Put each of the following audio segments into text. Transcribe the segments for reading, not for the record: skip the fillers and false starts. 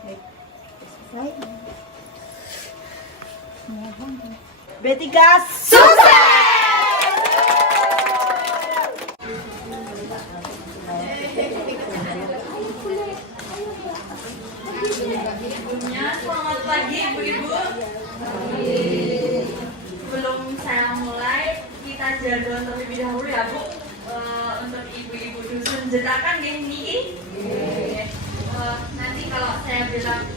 Baik. Selesai. B3 sukses! Selamat pagi ibu-ibu. Sebelum saya mulai, kita jargon terlebih dahulu ya Bu. Untuk ibu-ibu dusun jetakan ini. Nanti kalau saya bilang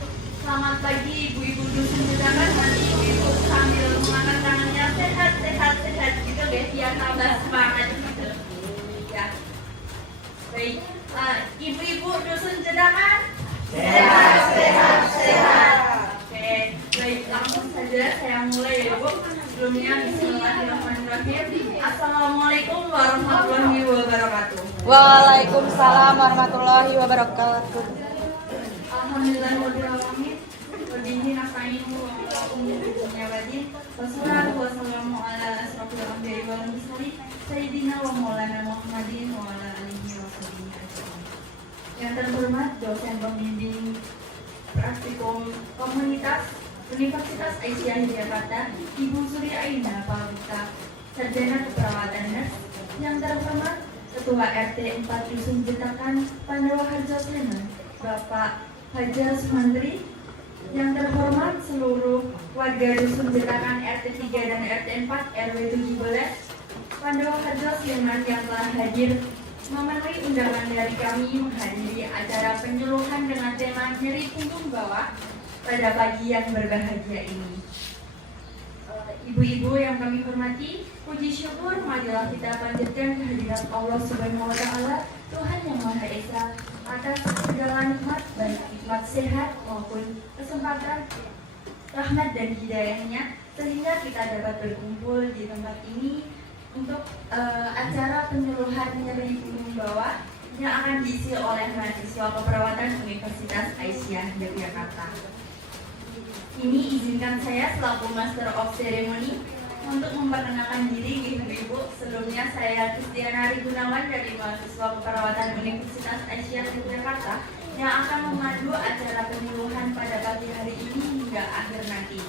selamat pagi ibu-ibu dusun jetakan, nanti ibu-ibu sambil mengangkat tangannya sehat gitu deh, biar tambah semangat gitu. Ya. Baik, ibu-ibu dusun jetakan. Sehat. Oke, baik, langsung saja saya mulai ya Bu. Sebelumnya bismillahirrahmanirrahim. Assalamualaikum warahmatullahi wabarakatuh. Waalaikumsalam warahmatullahi wabarakatuh. Alhamdulillahirabbil alamin. Wa bihi nasta'inu wa ala umuri dunya waddin. Wassalatu wassalamu ala asrofil anbiya'i wal mursalin sayyidina wa maulana Muhammadin wa ala alihi wa sahbihi ajmain. Yang terhormat dosen pembimbing praktikum komunitas Universitas Aisyah Jakarta, Ibu Suri Aina Pawika, Sarjana Keperawatan Nurse. Yang terhormat Ketua RT 4 Dusun Jetakan, Pandawa Harjo Sleman, Bapak Hajar Sumantri. Yang terhormat seluruh warga Dusun Jetakan RT 3 dan RT 4 RW 17 Pandawa Harjo Sleman yang telah hadir memenuhi undangan dari kami menghadiri acara penyuluhan dengan tema nyeri punggung bawah pada pagi yang berbahagia ini. Ibu-ibu yang kami hormati, puji syukur marilah kita panjatkan kehadirat Allah Subhanahu wa taala, Tuhan yang Maha Esa, atas segala nikmat, baik nikmat sehat maupun kesempatan, rahmat dan hidayahnya, sehingga kita dapat berkumpul di tempat ini untuk acara penyuluhan nyeri punggung bawah yang akan diisi oleh mahasiswa keperawatan Universitas Aisyah Yogyakarta. Ini izinkan saya selaku Master of Ceremony untuk memperkenalkan diri ibu-ibu. Sebelumnya saya Kristianari Gunawan dari mahasiswa keperawatan Universitas Aisyah Yogyakarta yang akan memandu acara penyuluhan pada pagi hari ini hingga akhir nanti.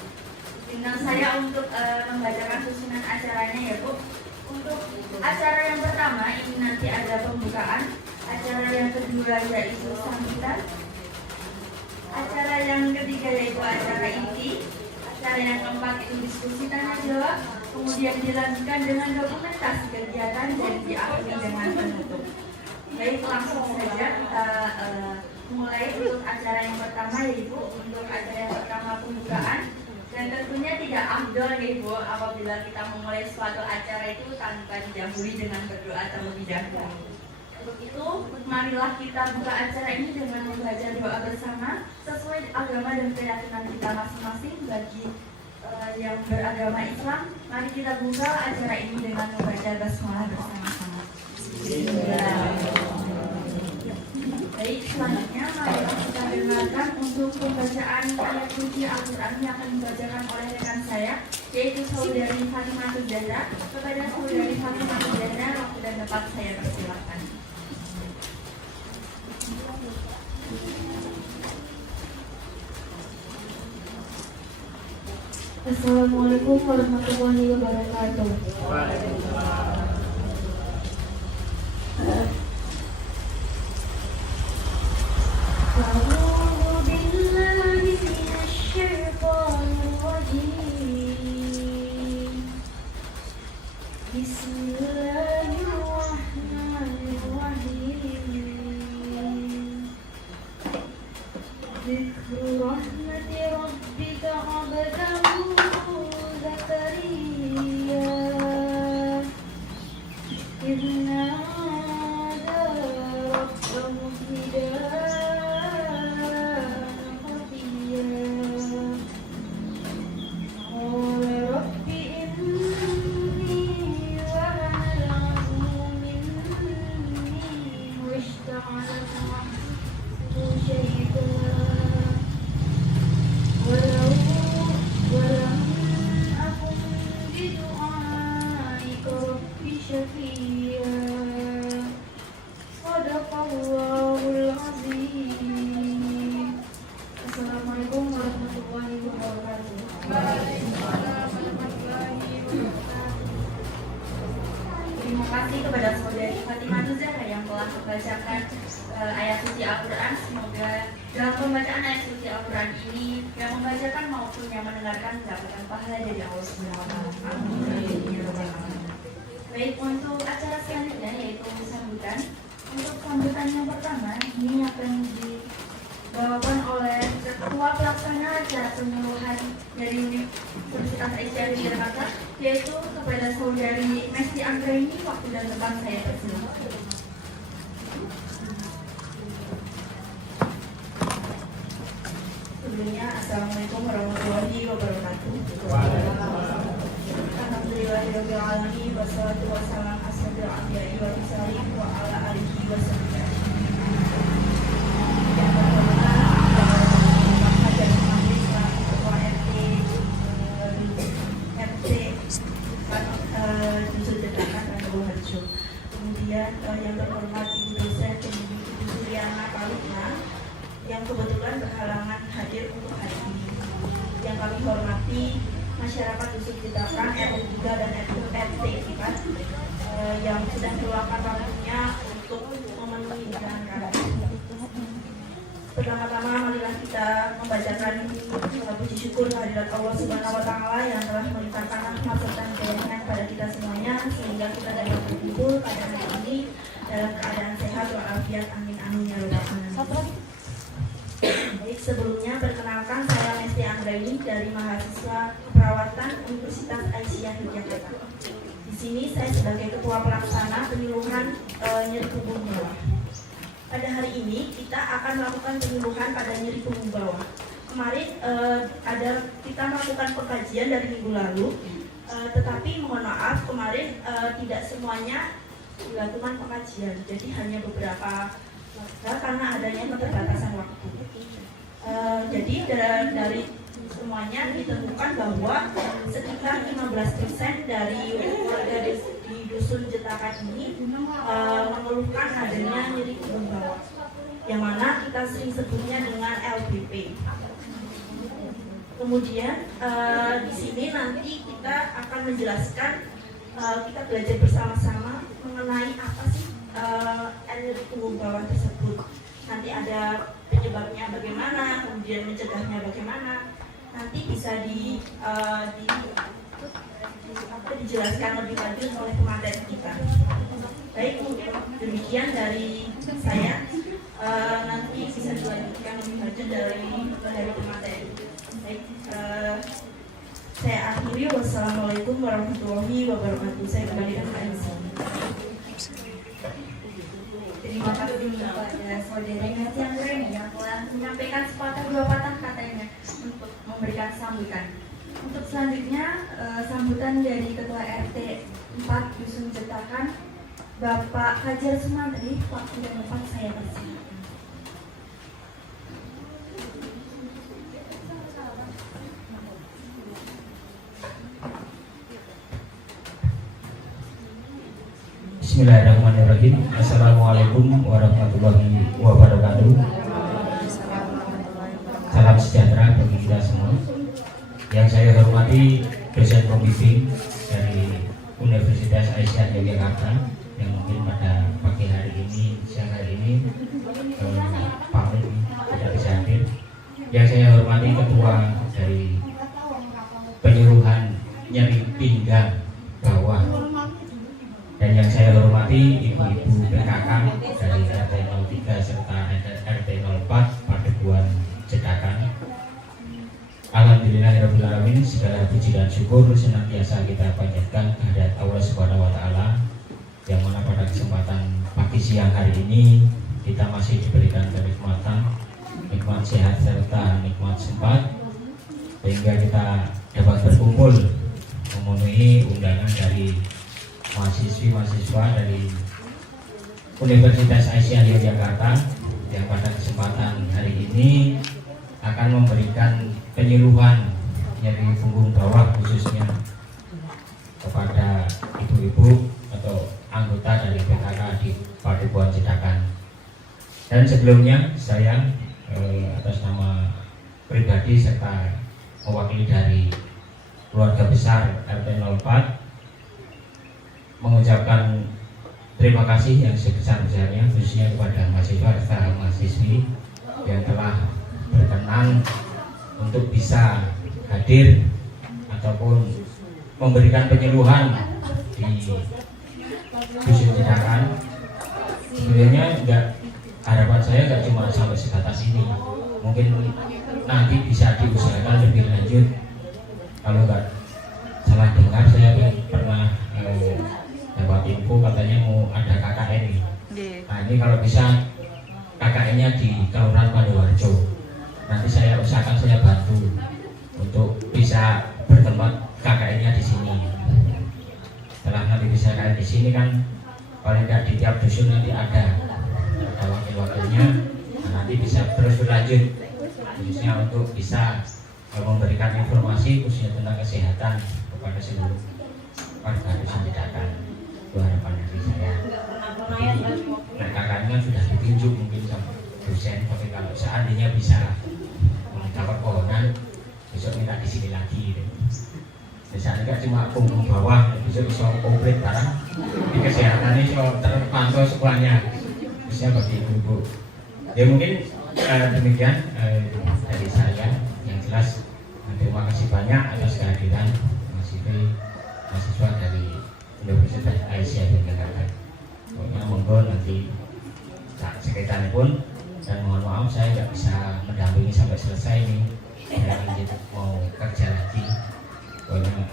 Izinkan saya untuk membacakan susunan acaranya ya Bu. Untuk acara yang pertama ini nanti ada pembukaan, acara yang kedua yaitu sambutan, acara yang ketiga yaitu acara inti, acara yang keempat itu diskusi tanya jawab, kemudian dilanjutkan dengan dokumentasi kegiatan dan diakhiri dengan penutup. Baik, langsung saja kita mulai untuk acara yang pertama yaitu untuk acara yang pertama pembukaan. Dan tentunya tidak afdol ya Ibu apabila kita memulai suatu acara itu tanpa didahului dengan berdoa terlebih dahulu. Untuk itu, marilah kita buka acara ini dengan membaca doa bersama sesuai agama dan keyakinan kita masing-masing. Bagi yang beragama Islam, mari kita buka acara ini dengan membaca basmalah bersama-sama. Baik, selanjutnya marilah kita dengarkan untuk pembacaan ayat suci Al-Quran yang akan dibacakan oleh rekan saya, yaitu Saudari Fatimah Zahra. Kepada Saudari Fatimah Zahra, waktu dan tempat saya persilakan. Assalamualaikum warahmatullahi wabarakatuh. أعوذ بالله من الشيطان الرجيم بسم الله الرحمن الرحيم ذكر رحمة ربك عبده زكريا إذ نادى ربه نداء خفيا قال رب إني وهن العظم مني واشتعل الرأس شيبا ولم أكن بدعائك رب شقيا صدق الله العظيم. pembacaan ayat suci Al-Quran ini yang membacakan maupun yang mendengarkan mendapatkan pahala dari Allah Subhanahu wa taala. Amin. Baik, untuk acara selanjutnya yaitu sambutan. Untuk sambutan yang pertama ini akan dibawakan oleh Ketua Pelaksana Acara Penyuluhan dari Universitas Aisyah di Jakarta, yaitu kepada Saudari Mesti Anggraini. Waktu dan tempat saya persilakan. Sebelumnya, Assalamualaikum warahmatullahi wabarakatuh. Alhamdulillahirabbil alamin wassalatu wassalamu ala asyrofil anbiya'i wal mursalin wa ala alihi wasahbihi Kemudian yang terhormat Ibu dosen Ibu Suryana Palukna yang kebetulan berhalangan hadir untuk hari ini. Yang kami hormati masyarakat Dusun Citakan RT 3 dan RT 4 yang sudah meluangkan waktunya untuk memenuhi undangan kami. Pertama-tama marilah kita membacakan puji syukur kehadirat Allah Subhanahu wa taala yang telah melimpahkan rahmat serta hidayahnya kepada kita semuanya sehingga kita dapat berkumpul pada hari ini dalam keadaan sehat walafiat. Amin amin ya rabbal alamin. Baik, sebelumnya perkenalkan saya Mesti Anggraini dari mahasiswa keperawatan Universitas Aisyah Yogyakarta. Di sini saya sebagai ketua pelaksana penyuluhan nyeri punggung bawah. Pada hari ini kita akan melakukan penyuluhan pada nyeri punggung bawah. Kemarin kita melakukan pengkajian dari minggu lalu, tetapi mohon maaf kemarin tidak semuanya dilakukan pengkajian, jadi hanya beberapa karena adanya keterbatasan waktu. Jadi dari semuanya ditemukan bahwa sekitar 15% dari warga di Dusun Citakan ini mengeluhkan adanya nyeri punggung bawah, yang mana kita sering sebutnya dengan LBP. Kemudian di sini nanti kita akan menjelaskan, kita belajar bersama-sama mengenai apa sih nyeri punggung bawah tersebut. Nanti ada penyebabnya bagaimana, kemudian mencegahnya bagaimana. Nanti bisa dijelaskan lebih lanjut oleh pemateri kita. Baik, demikian dari saya. Nanti bisa dilanjutkan lebih lanjut dari pemateri. Baik, saya akhiri. Wassalamualaikum warahmatullahi wabarakatuh. Saya kembalikan ke MC. Terima kasih kepada Saudari Mesti Anggraini yang telah menyampaikan sepatah dua patah katanya untuk memberikan sambutan. Untuk selanjutnya sambutan dari Ketua RT 4 Dusun Citakan, Bapak Fajar Sumantri. Waktu dan tempat saya persilakan. Bismillahirrahmanirrahim. Assalamualaikum warahmatullahi wabarakatuh. Salam sejahtera bagi kita semua. Yang saya hormati dosen pembimbing dari Universitas Aisyah Yogyakarta yang mungkin pada pagi hari ini, siang hari ini pamit tidak bisa hadir. Yang saya hormati ketua dari penyuluhan nyeri pinggang bawah. Dan yang saya hormati ibu-ibu PKK dari RT 03 serta RT 04 Padebuan Citakan. Alhamdulillahirabbil alamin, segala puji dan syukur senantiasa kita panjatkan kehadirat Allah Subhanahu wa taala yang mana pada kesempatan pagi siang hari ini kita masih diberikan kenikmatan, nikmat sehat serta nikmat sempat sehingga kita dapat berkumpul memenuhi undangan dari mahasiswa dari Universitas Aisyah Yogyakarta yang pada kesempatan hari ini akan memberikan penyuluhan nyeri punggung bawah khususnya kepada ibu-ibu atau anggota dari PKK di Padebuan Citakan. Dan sebelumnya saya atas nama pribadi serta mewakili dari keluarga besar RT 04 mengucapkan terima kasih yang sebesar-besarnya khususnya kepada mahasiswa serta mahasiswi yang telah kesempatan untuk bisa hadir ataupun memberikan penyuluhan di Dusun Cidakan. Sebenarnya harapan saya nggak cuma sampai sebatas ini, mungkin nanti bisa diusahakan lebih lanjut. Kalau nggak salah dengar, saya pernah dapat info katanya mau ada KKN nih. Nah ini kalau bisa KKN-nya di Kelurahan Pandowarjo, nanti saya usahakan saya bantu untuk bisa bertempat KKN-nya di sini. Setelah nanti bisa KKN di sini kan paling nggak di tiap dusun nanti ada wakil-wakilnya. Nah, nanti bisa terus berlanjut khususnya untuk bisa memberikan informasi khususnya tentang kesehatan kepada seluruh warga Dusun Cidakan. Itu harapan dari saya. Nah kakaknya sudah ditunjuk mungkin sama dosen, tapi kalau seandainya bisa mendapat pohonan besok minta di sini lagi. Misalnya nggak cuma punggung bawah, besok bisa komplit barang di kesehatan ini so terpantau semuanya, bisa bagi ibu-ibu. Ya mungkin demikian dari saya. Yang jelas terima kasih banyak atas kehadiran mahasiswa dari Universitas Aisyah Yogyakarta. Pokoknya monggo nanti sekitarnya pun, dan mohon maaf saya nggak bisa mendampingi sampai selesai ini. Saya ingin mau kerja lagi. Pokoknya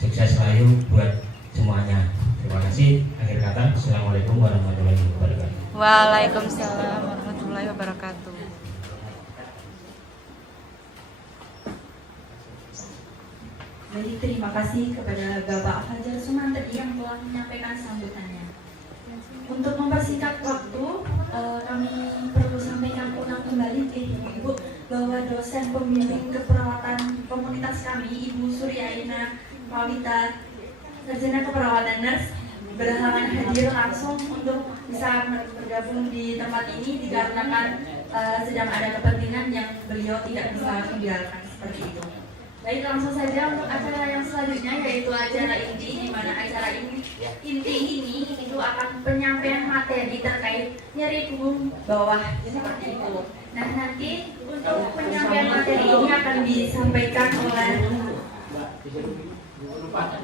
sukses selalu buat semuanya. Terima kasih. Akhir kata, Assalamualaikum warahmatullahi wabarakatuh. Waalaikumsalam warahmatullahi wabarakatuh. Baik, terima kasih kepada Bapak Fajar Sumantri yang telah menyampaikan sambutannya. Untuk mempersingkat waktu, kami perlu sampaikan ulang kembali ke Ibu bahwa dosen pembimbing keperawatan komunitas kami, Ibu Suryaina Mawita, sarjana keperawatan nurse, berhalangan hadir langsung untuk bisa bergabung di tempat ini dikarenakan sedang ada kepentingan yang beliau tidak bisa tinggalkan seperti itu. Baik, langsung saja untuk acara yang selanjutnya, yaitu acara inti, di mana acara inti ini itu akan penyampaian materi terkait nyeri punggung bawah seperti itu. Nah nanti untuk penyampaian materi ini akan disampaikan oleh,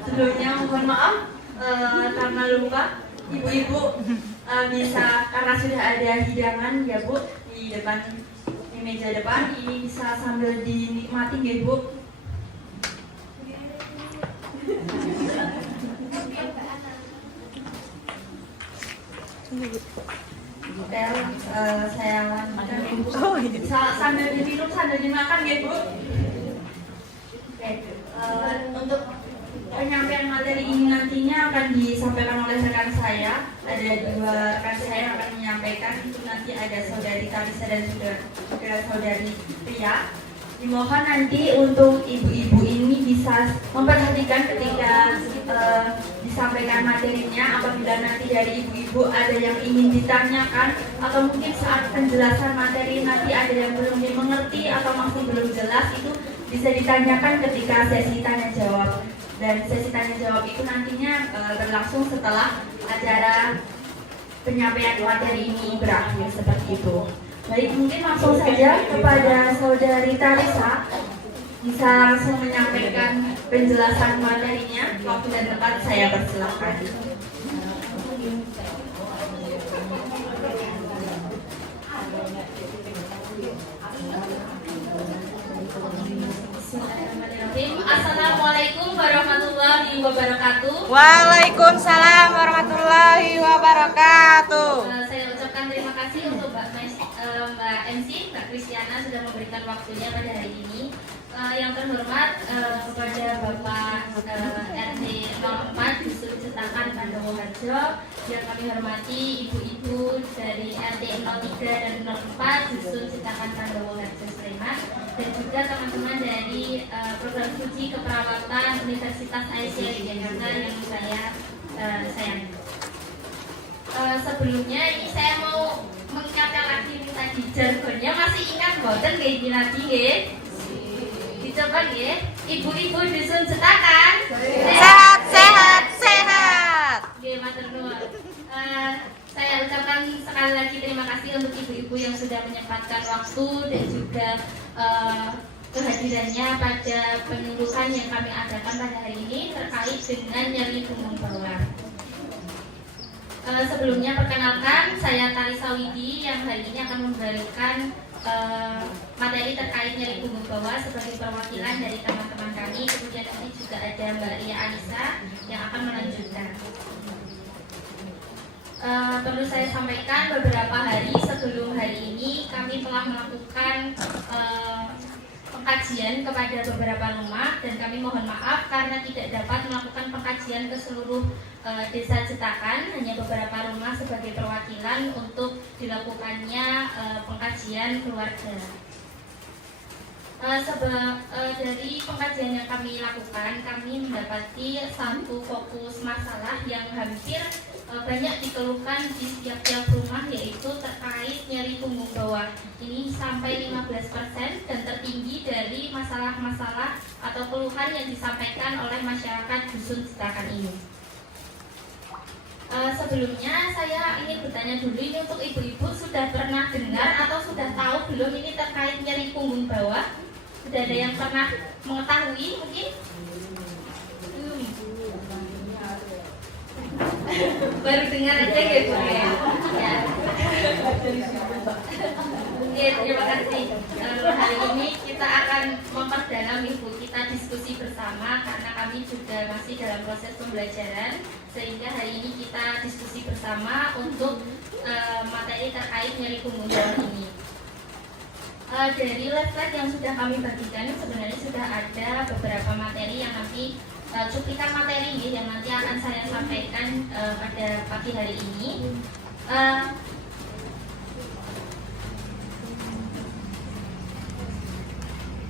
sebelumnya mohon maaf karena lupa, ibu-ibu bisa, karena sudah ada hidangan ya Bu di depan, di meja depan ini, bisa sambil dinikmati ya Bu. Saya lanjutkan ya Bu. Sambil diminum, sambil dimakan ya Bu. Oke, untuk penyampaian materi ini nantinya akan disampaikan oleh rekan saya. Ada dua rekan saya yang akan menyampaikan. Itu nanti ada saudari Talisa dan juga saudari Ria. Dimohon nanti untuk ibu-ibu ini bisa memperhatikan ketika disampaikan materinya. Apabila nanti dari ibu-ibu ada yang ingin ditanyakan, atau mungkin saat penjelasan materi nanti ada yang belum dimengerti atau masih belum jelas, itu bisa ditanyakan ketika sesi tanya jawab. Dan sesi tanya jawab itu nantinya berlangsung setelah acara penyampaian materi ini berakhir seperti itu. Baik, mungkin langsung saja kepada saudari Talisa, bisa langsung menyampaikan penjelasan materinya. Waktu dan tempat saya persilahkan. Assalamualaikum warahmatullahi wabarakatuh. Waalaikumsalam warahmatullahi wabarakatuh. Saya ucapkan terima kasih untuk Mbak MC, Mbak Kristiana sudah memberikan waktunya pada hari ini. Yang terhormat kepada Bapak RT 04 Dusun Cetakan Pandowo Harjo, yang kami hormati ibu-ibu dari RT 03 dan 04 Dusun Cetakan Pandowo Harjo Sleman, dan juga teman-teman dari program studi keperawatan Universitas Aisyah Yogyakarta yang saya sayangi. Sebelumnya ini saya mau mengingatkan lagi tadi jargonnya, masih ingat boten kayak gini lagi nggih? Dicoba nggih, ibu-ibu dusun Cetakan Sehat, sehat, sehat. nggih, matur nuwun. Saya ucapkan sekali lagi terima kasih untuk ibu-ibu yang sudah menyempatkan waktu dan juga kehadirannya pada penyuluhan yang kami adakan pada hari ini terkait dengan nyeri punggung bawah. Sebelumnya perkenalkan, saya Talisa Widi yang hari ini akan memberikan materi terkait nyeri punggung bawah sebagai perwakilan dari teman-teman kami. Kemudian nanti juga ada Mbak Lia Anissa yang akan melanjutkan. Perlu saya sampaikan, beberapa hari sebelum hari ini kami telah melakukan pengkajian kepada beberapa rumah, dan kami mohon maaf karena tidak dapat melakukan pengkajian ke seluruh desa Cetakan, hanya beberapa rumah sebagai perwakilan untuk dilakukannya pengkajian keluarga. Dari pengkajian yang kami lakukan, kami mendapati satu fokus masalah yang hampir banyak dikeluhkan di setiap rumah, yaitu terkait nyeri punggung bawah. Ini sampai 15% dan tertinggi dari masalah-masalah atau keluhan yang disampaikan oleh masyarakat dusun Cetakan ini. Sebelumnya saya ingin bertanya dulu, ini untuk ibu-ibu sudah pernah dengar atau sudah tahu belum ini terkait nyeri punggung bawah? Sudah ada yang pernah mengetahui mungkin? Baru dengar aja gitu ya. Oke, terima kasih. Hari ini kita akan memperdalam ibu, kita diskusi bersama karena kami juga masih dalam proses pembelajaran, sehingga hari ini kita diskusi bersama untuk materi terkait nyeri punggung bawah ini. Dari slide yang sudah kami bagikan sebenarnya sudah ada beberapa materi yang nanti cuplikan materi yang nanti akan saya sampaikan pada pagi hari ini.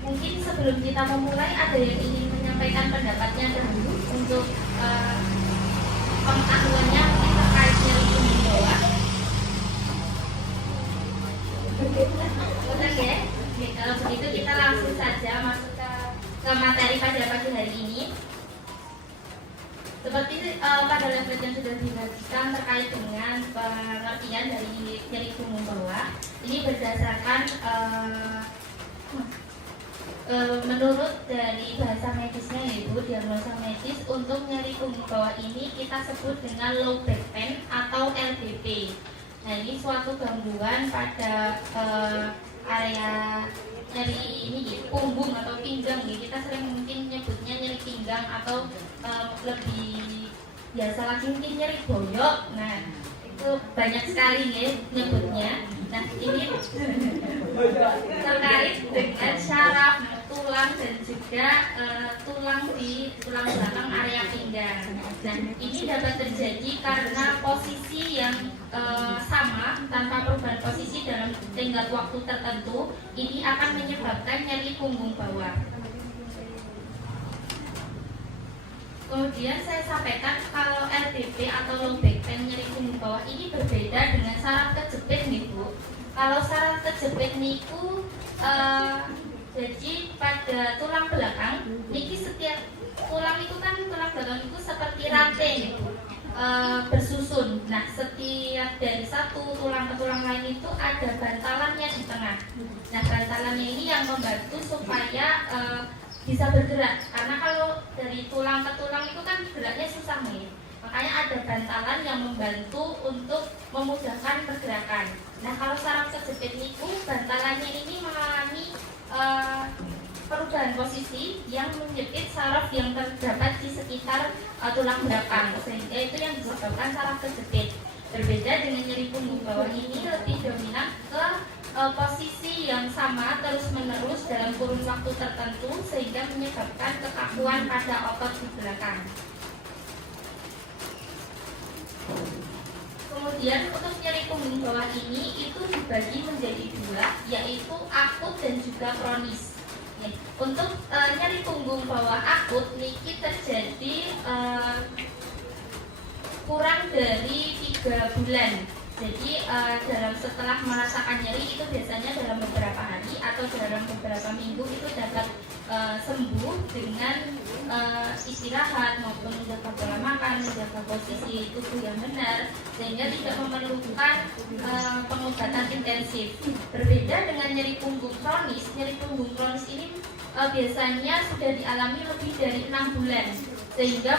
Mungkin sebelum kita memulai ada yang ingin menyampaikan pendapatnya dahulu untuk pengetahuannya mungkin terkait nyeri punggung bawah. Betul ya? Oke, kalau begitu kita langsung saja masuk ke materi pada pagi hari ini. Seperti pada level yang sudah dibagikan terkait dengan pengertian dari nyeri punggung bawah, ini berdasarkan menurut dari bahasa medisnya, yaitu diagnosa medis untuk nyeri punggung bawah ini kita sebut dengan low back pain atau LBP. Nah, ini suatu gangguan pada area nyeri ini punggung atau pinggang. Kita sering mungkin nyebutnya nyeri pinggang atau lebih biasa lagi mungkin nyeri boyok. Nah, itu banyak sekali ya nyebutnya. Nah, ini terkait dengan syaraf, tulang, dan juga tulang belakang area pinggang. Nah, ini dapat terjadi karena posisi yang sama tanpa perubahan posisi dalam tenggat waktu tertentu, ini akan menyebabkan nyeri punggung bawah. Kemudian saya sampaikan kalau LBP atau low back pain nyeri punggung bawah ini berbeda dengan saraf kejepit nih Bu. Kalau saraf kejepit niku jadi pada tulang belakang, niki setiap tulang itu kan tulang belakang itu seperti rantai nih Bu, bersusun. Nah, setiap dari satu tulang ke tulang lain itu ada bantalannya di tengah. Nah, bantalannya ini yang membantu supaya bisa bergerak, karena kalau dari tulang ke tulang itu kan geraknya susah nih, makanya ada bantalan yang membantu untuk memudahkan pergerakan. Nah, kalau saraf kejepit niku bantalannya ini mengalami perubahan posisi yang menjepit saraf yang terdapat di sekitar tulang belakang, sehingga itu yang disebabkan saraf kejepit. Berbeda dengan nyeri punggung bawah ini lebih dominan ke posisi yang sama terus-menerus dalam kurun waktu tertentu, sehingga menyebabkan kekakuan pada otot di belakang. Kemudian untuk nyeri punggung bawah ini itu dibagi menjadi dua, yaitu akut dan juga kronis. Untuk nyeri punggung bawah akut niki terjadi kurang dari 3 bulan. Jadi dalam setelah merasakan nyeri itu biasanya dalam beberapa hari atau dalam beberapa minggu itu dapat sembuh dengan istirahat maupun menjaga pola makan, menjaga posisi tubuh yang benar, sehingga tidak memerlukan pengobatan intensif. Berbeda dengan nyeri punggung kronis ini biasanya sudah dialami lebih dari 6 bulan, sehingga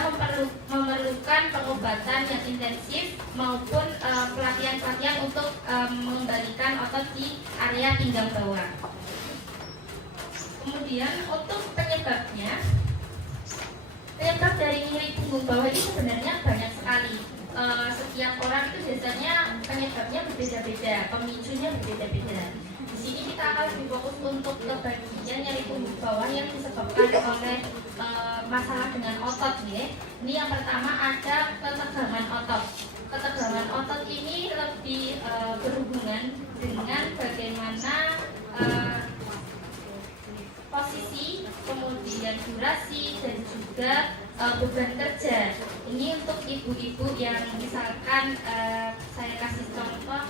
memerlukan pengobatan yang intensif maupun pelatihan-pelatihan untuk mengembalikan otot di area pinggang bawah. Kemudian untuk penyebab dari nyeri punggung bawah ini sebenarnya banyak sekali. Setiap orang itu biasanya penyebabnya berbeda-beda, pemicunya berbeda-beda. Di sini kita akan lebih fokus untuk ke bagian nyeri punggung bawah yang disebabkan oleh masalah dengan otot, ya. Ini yang pertama ada ketegangan otot. Ketegangan otot ini lebih berhubungan dengan bagaimana posisi, kemudian durasi, dan juga beban kerja. Ini untuk ibu-ibu yang misalkan saya kasih contoh,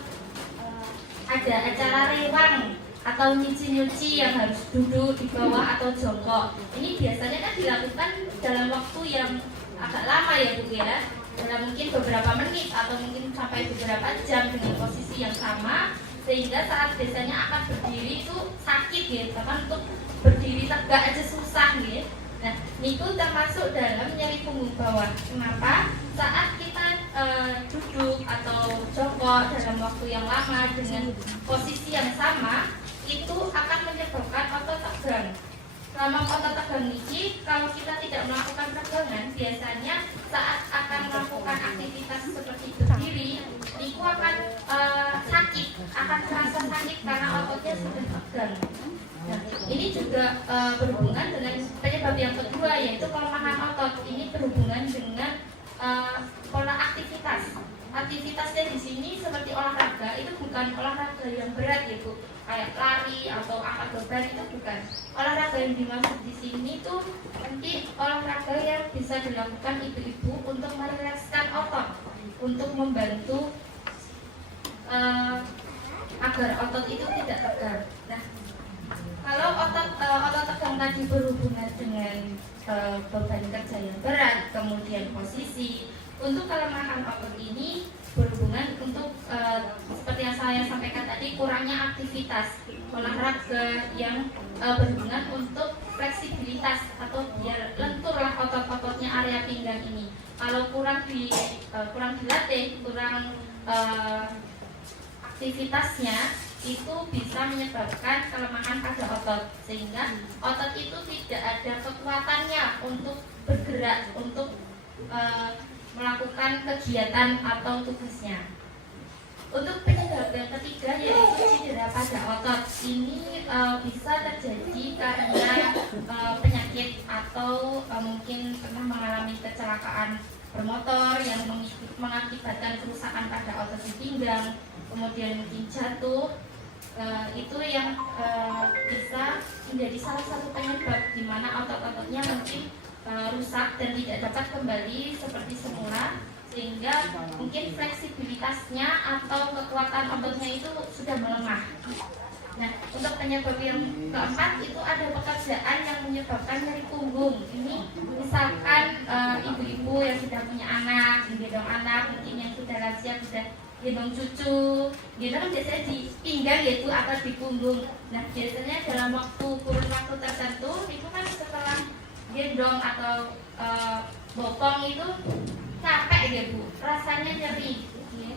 ada acara rewang atau nyuci-nyuci yang harus duduk di bawah atau jongkok. Ini biasanya kan dilakukan dalam waktu yang agak lama ya Bu ya, dalam mungkin beberapa menit atau mungkin sampai beberapa jam dengan posisi yang sama, sehingga saat biasanya akan berdiri itu sakit ya, bahkan untuk berdiri tegak aja susah ya. Nah, itu termasuk dalam nyeri punggung bawah. Kenapa? Saat kita duduk atau jongkok dalam waktu yang lama dengan posisi yang sama, itu akan menyebabkan otot tegang. Selama otot tegang ini, kalau kita tidak melakukan peregangan, biasanya saat akan melakukan aktivitas seperti berdiri, itu akan sakit, akan terasa sakit karena ototnya sudah tegang. Nah, ini juga berhubungan dengan penyebab yang kedua, yaitu pelemahan otot. Ini berhubungan dengan pola aktivitas. Aktivitasnya di sini seperti olahraga, itu bukan olahraga yang berat ya Bu, kayak lari atau angkat beban, itu bukan. Olahraga yang dimaksud di sini tuh nanti olahraga yang bisa dilakukan ibu-ibu untuk merilekskan otot, untuk membantu agar otot itu tidak tegang. Nah, kalau otot tegang tadi berhubungan dengan beban kerja yang berat, kemudian posisi, untuk kelemahan otot ini berhubungan untuk seperti yang saya sampaikan tadi, kurangnya aktivitas olahraga yang berhubungan untuk fleksibilitas atau biar lenturlah otot-ototnya area pinggang ini. Kalau kurang dilatih, kurang aktivitasnya, itu bisa menyebabkan kelemahan pada otot, sehingga otot itu tidak ada kekuatannya untuk bergerak, untuk melakukan kegiatan atau tugasnya. Untuk penyebab yang ketiga yaitu cedera pada otot. Ini bisa terjadi karena penyakit atau mungkin pernah mengalami kecelakaan bermotor yang mengakibatkan kerusakan pada otot di pinggang, kemudian mungkin jatuh. Itu yang bisa menjadi salah satu penyebab di mana otot-ototnya mungkin rusak dan tidak dapat kembali seperti semula, sehingga mungkin fleksibilitasnya atau kekuatan ototnya itu sudah melemah. Nah, untuk penyebab yang keempat itu ada pekerjaan yang menyebabkan nyeri punggung. Ini misalkan ibu-ibu yang sudah punya anak, menggendong anak, mungkin yang sudah lansia, sudah gendong cucu, gitu kan biasanya di pinggang yaitu atau di punggung. Nah, biasanya dalam kurun waktu tertentu itu kan setelah gendong atau bopong itu capek ya Bu, rasanya nyeri ya.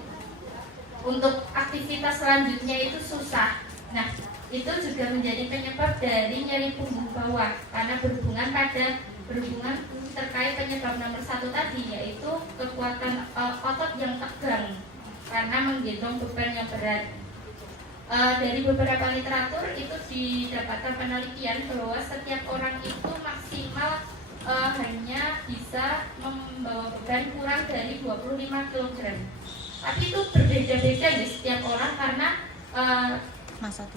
Untuk aktivitas selanjutnya itu susah. Nah, itu juga menjadi penyebab dari nyeri punggung bawah, karena berhubungan terkait penyebab nomor 1 tadi, yaitu kekuatan otot yang tegang karena menggendong beban yang berat. Dari beberapa literatur itu didapatkan penelitian bahwa setiap orang itu maksimal hanya bisa membawa beban kurang dari 25 kg. Tapi itu berbeda-beda di setiap orang karena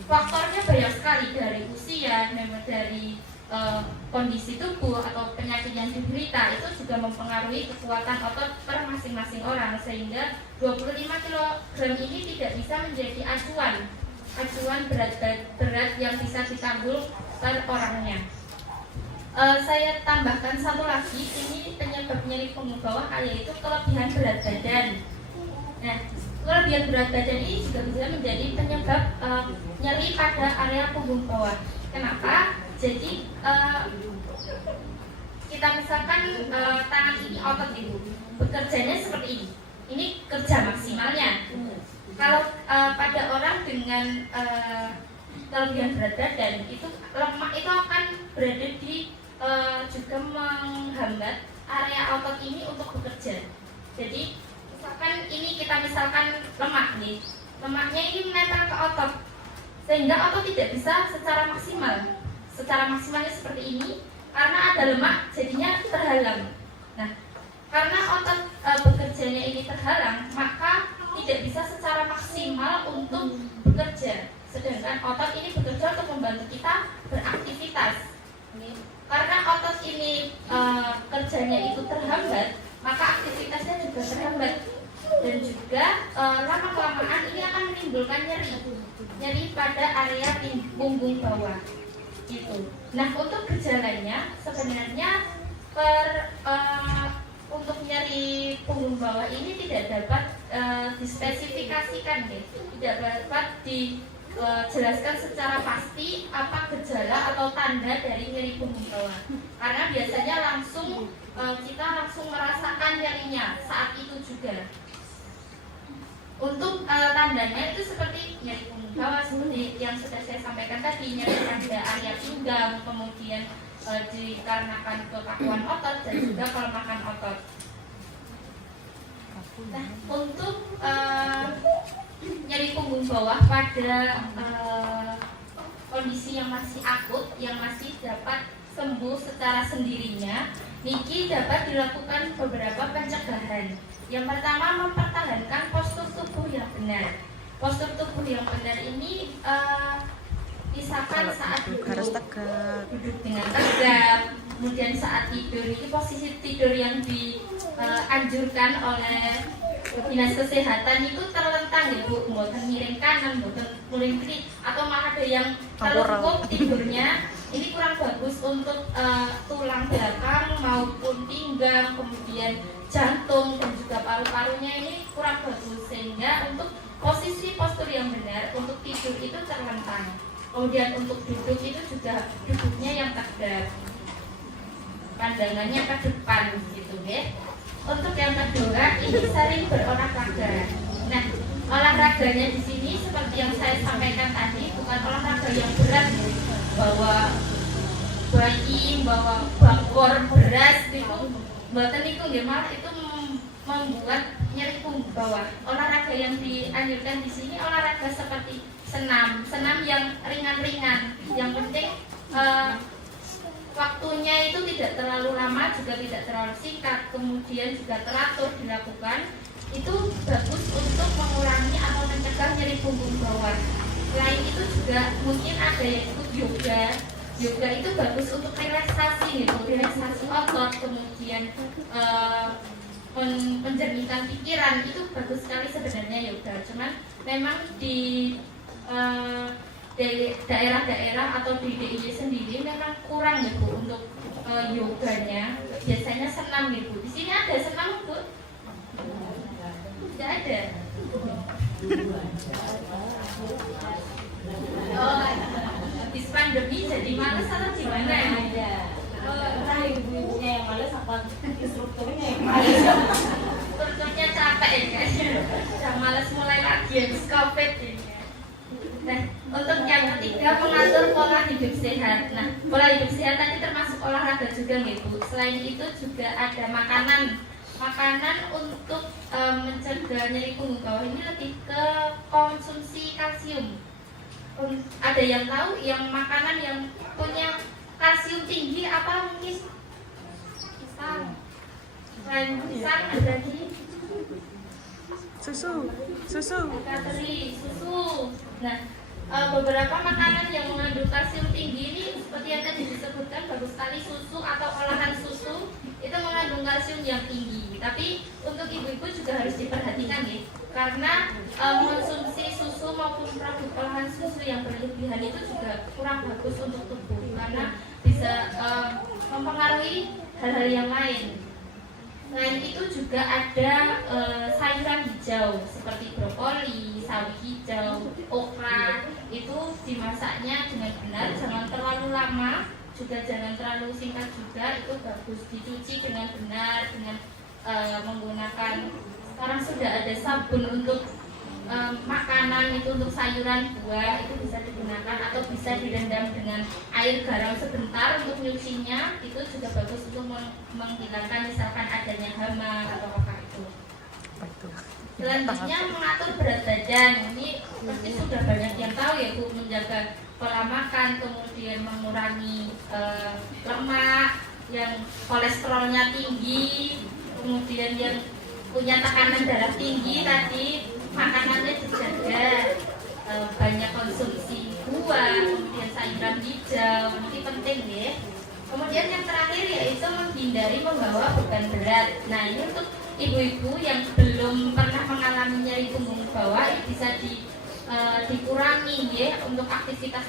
faktornya banyak sekali, dari usia, dari kondisi tubuh atau penyakit yang diderita. Itu juga mempengaruhi kekuatan otot per masing-masing orang, sehingga 25 kg ini tidak bisa menjadi acuan berat yang bisa ditanggung per orangnya. saya tambahkan satu lagi, ini penyebab nyeri punggung bawah yaitu kelebihan berat badan. Nah, kelebihan berat badan ini juga bisa menjadi penyebab nyeri pada area punggung bawah. Kenapa? Jadi kita misalkan tangan ini otot ibu bekerjanya seperti ini. Ini kerja maksimalnya. Kalau pada orang dengan kelebihan berat badan itu lemak itu akan berada di juga menghambat area otot ini untuk bekerja. Jadi misalkan ini kita misalkan lemak nih, lemaknya ini menempel ke otot sehingga otot tidak bisa secara maksimal. Secara maksimalnya seperti ini karena ada lemak jadinya terhalang. Nah, karena otot bekerjanya ini terhalang, maka tidak bisa secara maksimal untuk bekerja. Sedangkan otot ini bekerja untuk membantu kita beraktivitas. Karena otot ini kerjanya itu terhambat, maka aktivitasnya juga terhambat. Dan juga lama-kelamaan ini akan menimbulkan nyeri pada area punggung bawah. Gitu. Nah, untuk gejalanya sebenarnya untuk nyeri punggung bawah ini tidak dapat dispesifikasikan, tidak dapat dijelaskan secara pasti apa gejala atau tanda dari nyeri punggung bawah. Karena biasanya kita langsung merasakan nyerinya saat itu juga. Untuk tandanya itu seperti nyeri punggung bawah seperti yang sudah saya sampaikan tadi, nyeri pada area pinggang, kemudian dikarenakan kekakuan otot dan juga kelemahan otot. Nah, untuk nyeri punggung bawah pada kondisi yang masih akut, yang masih dapat sembuh secara sendirinya, niki dapat dilakukan beberapa pencegahan. Yang pertama, mempertahankan postur tubuh yang benar. Postur tubuh yang benar ini misalkan saat duduk dengan tegak, kemudian saat tidur ini posisi tidur yang dianjurkan oleh Dinas Kesehatan itu terlentang ya Bu, mboten miring kanan, mboten miring kiri, atau malah ada yang telungkup tidurnya. Ini kurang bagus untuk tulang belakang maupun pinggang, kemudian jantung dan juga paru-parunya ini kurang bagus, sehingga untuk posisi postur yang benar untuk tidur itu terlentang. Kemudian untuk duduk itu juga duduknya yang tegak, pandangannya ke depan gitu deh. Untuk yang kedua, ini sering berolahraga. Nah, olahraganya di sini seperti yang saya sampaikan tadi, bukan olahraga yang berat, bawa bayi, bawa bakor beras itu, buatan itu ya, malah itu membuat nyeri punggung bawah. Olahraga yang dianjurkan di sini olahraga seperti senam yang ringan-ringan. Yang penting waktunya itu tidak terlalu lama, juga tidak terlalu singkat, kemudian juga teratur dilakukan. Itu bagus untuk mengurangi atau mencegah nyeri punggung bawah. Selain itu juga mungkin ada yang ikut yoga. Yoga itu bagus untuk relaksasi gitu, relaksasi otot, kemudian menjernihkan pikiran. Itu bagus sekali sebenarnya yoga. Cuman memang di daerah-daerah atau di DIY sendiri memang kurang ya Bu untuk yoganya. Biasanya senam ya Bu. Di sini ada senam Bu? Tidak ada. Oh, habis pandemi jadi males atau gimana ya? Entah ibu-ibunya yang males apa instrukturnya yang males. Instrukturnya capek ya guys. Udah males mulai lagi habis COVID ini. Nah, untuk yang ketiga, mengatur pola hidup sehat. Nah, pola hidup sehat tadi termasuk olahraga juga nih Bu. Selain itu juga ada makanan untuk mencegah nyeri punggung bawah ini lebih ke konsumsi kalsium. Ada yang tahu yang makanan yang punya kalsium tinggi apa mungkin? Pisang. Selain pisang ada lagi susu. Kateri, susu. Nah, beberapa makanan yang mengandung kalsium tinggi ini seperti yang tadi disebutkan, bagus sekali susu atau olahan susu itu mengandung kalsium yang tinggi. Tapi untuk ibu-ibu juga harus diperhatikan ya, karena mengonsumsi susu maupun produk olahan susu yang berlebihan itu juga kurang bagus untuk tubuh, karena bisa hal-hal yang lain. Selain itu juga ada sayuran hijau seperti brokoli, sawi hijau, okra. Itu dimasaknya dengan benar, jangan terlalu lama, juga jangan terlalu singkat juga. Itu bagus dicuci dengan benar dengan menggunakan, sekarang sudah ada sabun untuk makanan, itu untuk sayuran buah itu bisa digunakan, atau bisa direndam dengan air garam sebentar untuk nyucinya. Itu juga bagus untuk menghilangkan misalkan adanya hama atau apa itu. Selanjutnya mengatur berat badan. Ini pasti sudah banyak yang tahu ya Bu, menjaga pola makan, kemudian mengurangi lemak, yang kolesterolnya tinggi, kemudian yang punya tekanan darah tinggi tadi makanannya dijaga, banyak konsumsi buah, kemudian sayuran hijau, ini penting ya. Kemudian yang terakhir yaitu menghindari membawa beban berat. Nah ini untuk ibu-ibu yang belum pernah mengalami nyeri punggung bawah, bisa dikurangi ya, untuk aktivitas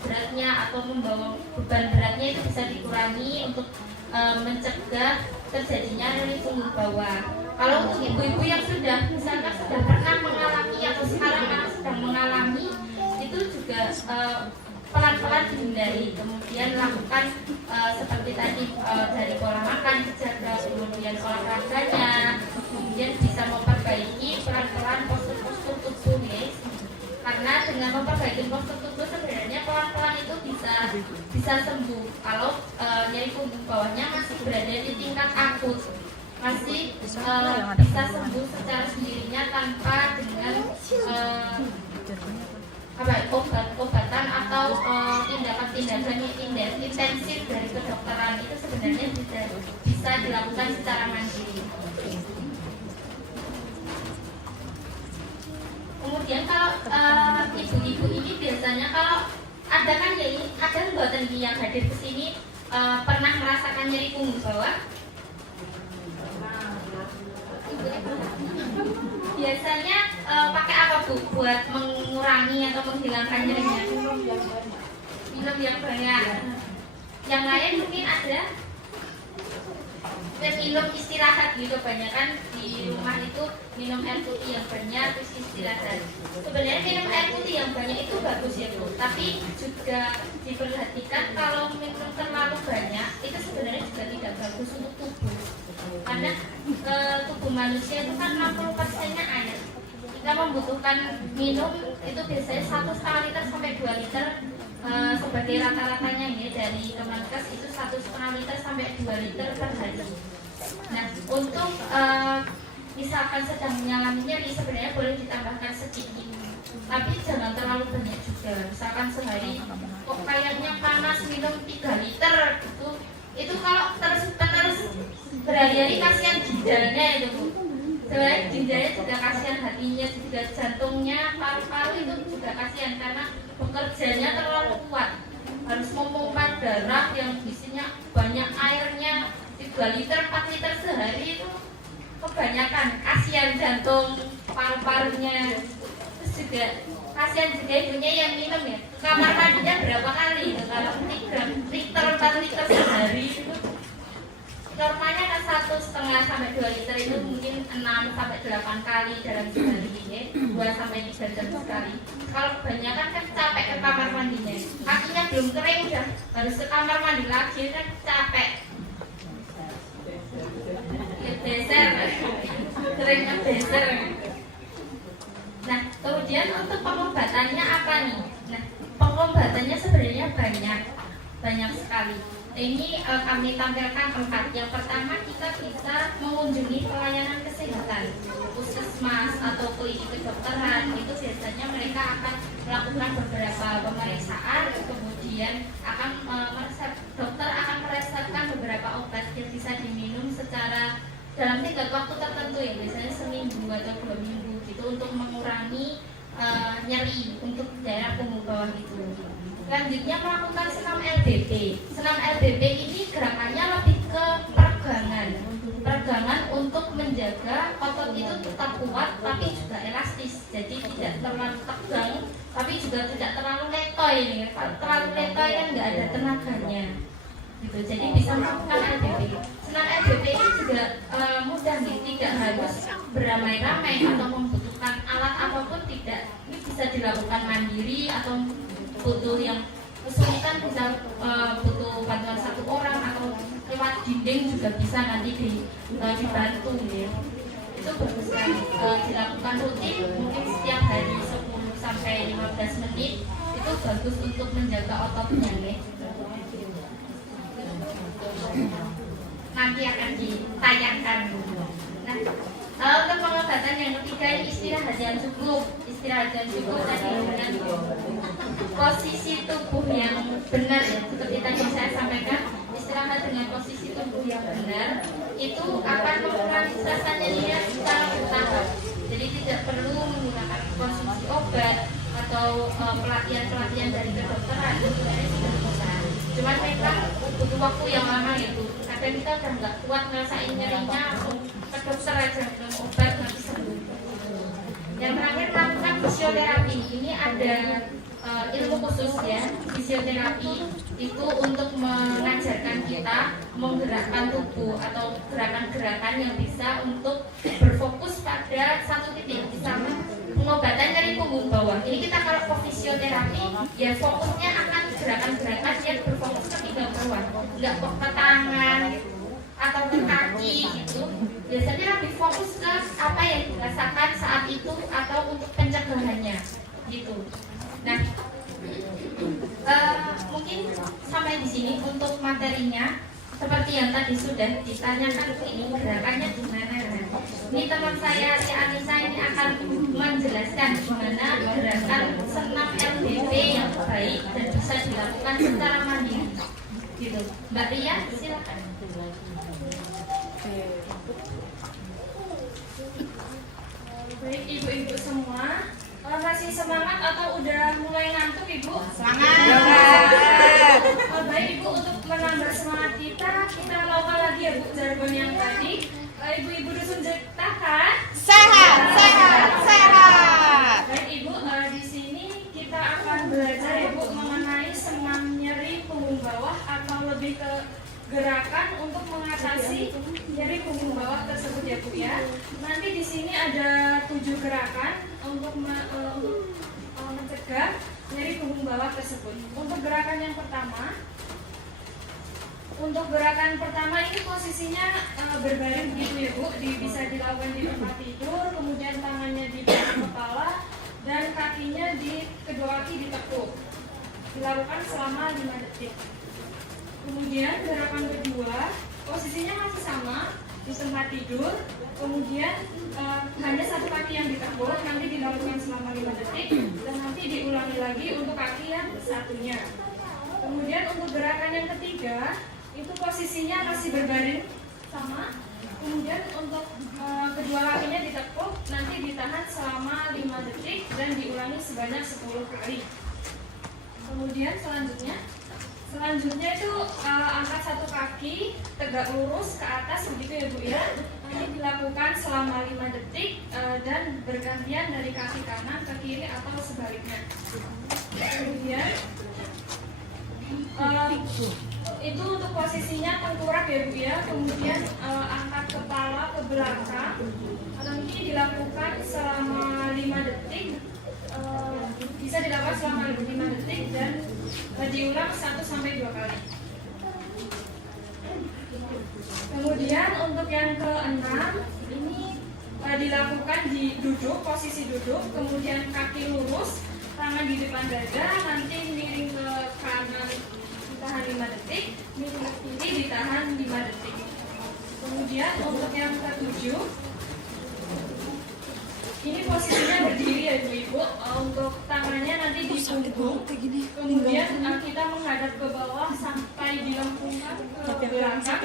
beratnya atau membawa beban beratnya itu bisa dikurangi untuk mencegah terjadinya nyeri punggung bawah. Kalau untuk ibu-ibu yang sudah misalkan sudah pernah mengalami atau sekarang sedang mengalami, itu juga pelan-pelan dihindari. Kemudian lakukan seperti tadi dari pola makan dijaga, kemudian olahraganya, kemudian bisa memperbaiki pelan-pelan postur tubuh ya. Karena dengan memperbaiki postur tubuh sebenarnya pelan-pelan itu bisa sembuh. Kalau nyeri punggung bawahnya masih berada di tingkat akut, masih bisa sembuh secara sendirinya tanpa dengan obat-obatan atau tindakan-tindakan intensif dari kedokteran. Itu sebenarnya bisa dilakukan secara mandiri. Kemudian kalau ibu-ibu ini biasanya kalau ada kan ya, ada buatan yang hadir ke sini pernah merasakan nyeri punggung bawah. Biasanya pakai apa Bu buat mengurangi atau menghilangkan nyerinya? Minum yang banyak. Yang lain mungkin ada? Dan minum istirahat gitu, banyak kan di rumah itu minum air putih yang banyak terus istirahat. Sebenarnya minum air putih yang banyak itu bagus ya Bu, tapi juga diperhatikan kalau minum terlalu banyak itu sebenarnya juga tidak bagus untuk tubuh. Karena tubuh manusia itu kan 60%-nya air. Kita membutuhkan minum itu biasanya 1,5 liter sampai 2 liter sebagai rata-ratanya ya, dari Kemenkes itu 1,5 liter sampai 2 liter per hari. Nah untuk misalkan sedang mengalami nyeri sebenarnya boleh ditambahkan sedikit, tapi jangan terlalu banyak juga. Misalkan sehari kok kayaknya panas minum 3 liter itu kalau terus berhari-hari kasihan ginjalnya itu Bu. Sebenarnya ginjalnya juga kasihan, hatinya juga, jantungnya, paru-paru itu juga kasihan karena bekerjanya terlalu kuat, harus memompa darah yang isinya banyak airnya 3 liter 4 liter sehari itu kebanyakan, kasihan jantung, paru-parunya. Terus juga kasihan juga ibunya yang minum ya, kamar mandinya berapa kali itu, kalau 3 liter 4 liter sehari itu normalnya kan 1,5 sampai 2 liter itu mungkin 6 sampai 8 kali dalam sehari ya, 2 sampai 3 jam sekali. Kalau kebanyakan kan capek ke kamar mandinya, kakinya belum kering udah harus ke kamar mandi lagi kan capek. Ya beser, keringnya beser. Nah kemudian untuk pengobatannya apa nih? Nah pengobatannya sebenarnya banyak sekali. Ini kami tampilkan 4. Yang pertama kita bisa mengunjungi pelayanan kesehatan, puskesmas atau klinik kedokteran. Itu biasanya mereka akan melakukan beberapa pemeriksaan, kemudian dokter akan meresepkan beberapa obat yang bisa diminum secara dalam tingkat waktu tertentu ya, biasanya seminggu atau 2 minggu gitu untuk mengurangi nyeri untuk daerah punggung bawah itu. Selanjutnya melakukan senam LBP. Senam LBP ini gerakannya lebih ke peregangan untuk menjaga otot itu tetap kuat tapi juga elastis. Jadi tidak terlalu tegang tapi juga tidak terlalu letoy nih. Kalau terlalu letoy kan nggak ada tenaganya. Gitu. Jadi bisa melakukan LBP. beramai-ramai atau membutuhkan alat apapun tidak, ini bisa dilakukan mandiri atau butuh yang kesulitan bisa butuh bantuan satu orang atau lewat dinding juga bisa nanti dibantu ya. Itu bagus dilakukan rutin mungkin setiap hari 10 sampai 15 menit itu bagus untuk menjaga ototnya ya. Nanti akan ditayangkan. Nah, untuk pengobatan yang ketiga ini istirahat yang cukup. Istirahat yang cukup tadi dengan posisi tubuh yang benar ya. Seperti tadi saya sampaikan, istirahat dengan posisi tubuh yang benar itu akan mengurangi stres nyerinya secara bertahap. Jadi tidak perlu menggunakan konsumsi obat atau pelatihan-pelatihan dari kedokteran itu sebenarnya sudah bisa. Cuman memang butuh waktu yang lama gitu. Kadang kita udah nggak kuat ngerasain nyerinya, langsung ke dokter aja minum obat nanti sembuh. Yang terakhir melakukan fisioterapi. Ini ada ilmu khusus ya. Fisioterapi itu untuk mengajarkan kita menggerakkan tubuh atau gerakan-gerakan yang bisa untuk berfokus pada satu titik. Misalnya pengobatan nyeri punggung bawah. Ini kita kalau ke fisioterapi ya fokusnya akan gerakan-gerakan yang berfokus ke pinggang bawah, nggak ke tangan atau ke kaki gitu. Biasanya lebih fokus ke apa yang dirasakan saat itu atau untuk pencegahannya gitu. Nah, mungkin sampai di sini untuk materinya. Seperti yang tadi sudah ditanyakan, ini gerakannya gimana? Ini teman saya si Anissa ini akan menjelaskan gimana gerakan senam LBP yang baik dan bisa dilakukan secara mandiri. Gitu, Mbak Ria, silakan. Baik ibu-ibu semua, masih semangat atau udah mulai ngantuk ibu? Semangat. Baik ibu, untuk menambah semangat kita lakukan lagi ya bu jargon yang tadi. Ibu-ibu dusun tahan. Sehat, sehat, sehat. Baik ibu, di sini kita akan belajar ibu mengenai senam nyeri punggung bawah atau lebih ke gerakan untuk mengatasi nyeri punggung bawah tersebut ya bu ya. Nanti di sini ada 7 gerakan untuk mencegah nyeri punggung bawah tersebut. Untuk gerakan yang pertama, ini posisinya berbaring begitu ya bu. Bisa dilakukan di tempat tidur, kemudian tangannya di belakang kepala dan kakinya kedua kaki ditekuk. Dilakukan selama 5 detik. Kemudian gerakan kedua, posisinya masih sama di tempat tidur. Kemudian hanya satu kaki yang ditekuk, nanti dilakukan selama 5 detik dan nanti diulangi lagi untuk kaki yang satunya. Kemudian untuk gerakan yang ketiga, itu posisinya masih berbaring sama. Kemudian untuk kedua kakinya ditekuk, nanti ditahan selama 5 detik dan diulangi sebanyak 10 kali. Kemudian selanjutnya itu angkat satu kaki tegak lurus ke atas begitu ya bu ya. Nanti dilakukan selama 5 detik dan bergantian dari kaki kanan ke kiri atau sebaliknya. Kemudian itu untuk posisinya tengkurap ya bu ya. Kemudian angkat kepala ke belakang. Nanti dilakukan selama 5 detik. Bisa dilakukan selama 5 detik dan diulang 1-2 kali. Kemudian untuk yang keenam ini dilakukan di duduk, posisi duduk, kemudian kaki lurus, tangan di depan dada, nanti miring ke kanan ditahan 5 detik, miring ke kiri ditahan 5 detik. Kemudian untuk yang ketujuh, ini posisinya berdiri ya ibu. Untuk tangannya nanti di punggung, kemudian kita menghadap ke bawah sampai dilengkungkan ke belakang.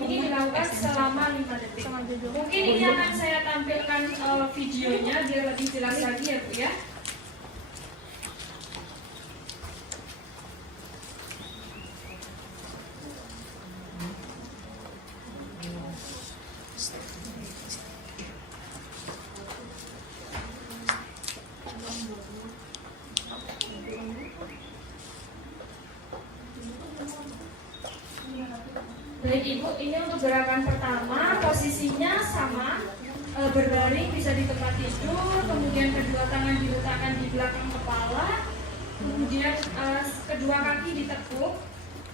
Ini dilakukan selama 5 detik. Mungkin ini akan saya tampilkan videonya biar lebih jelas lagi ya bu ya. Baik ibu, ini untuk gerakan pertama posisinya sama. berbaring bisa di tempat tidur, kemudian kedua tangan diletakkan di belakang kepala, kemudian kedua kaki ditekuk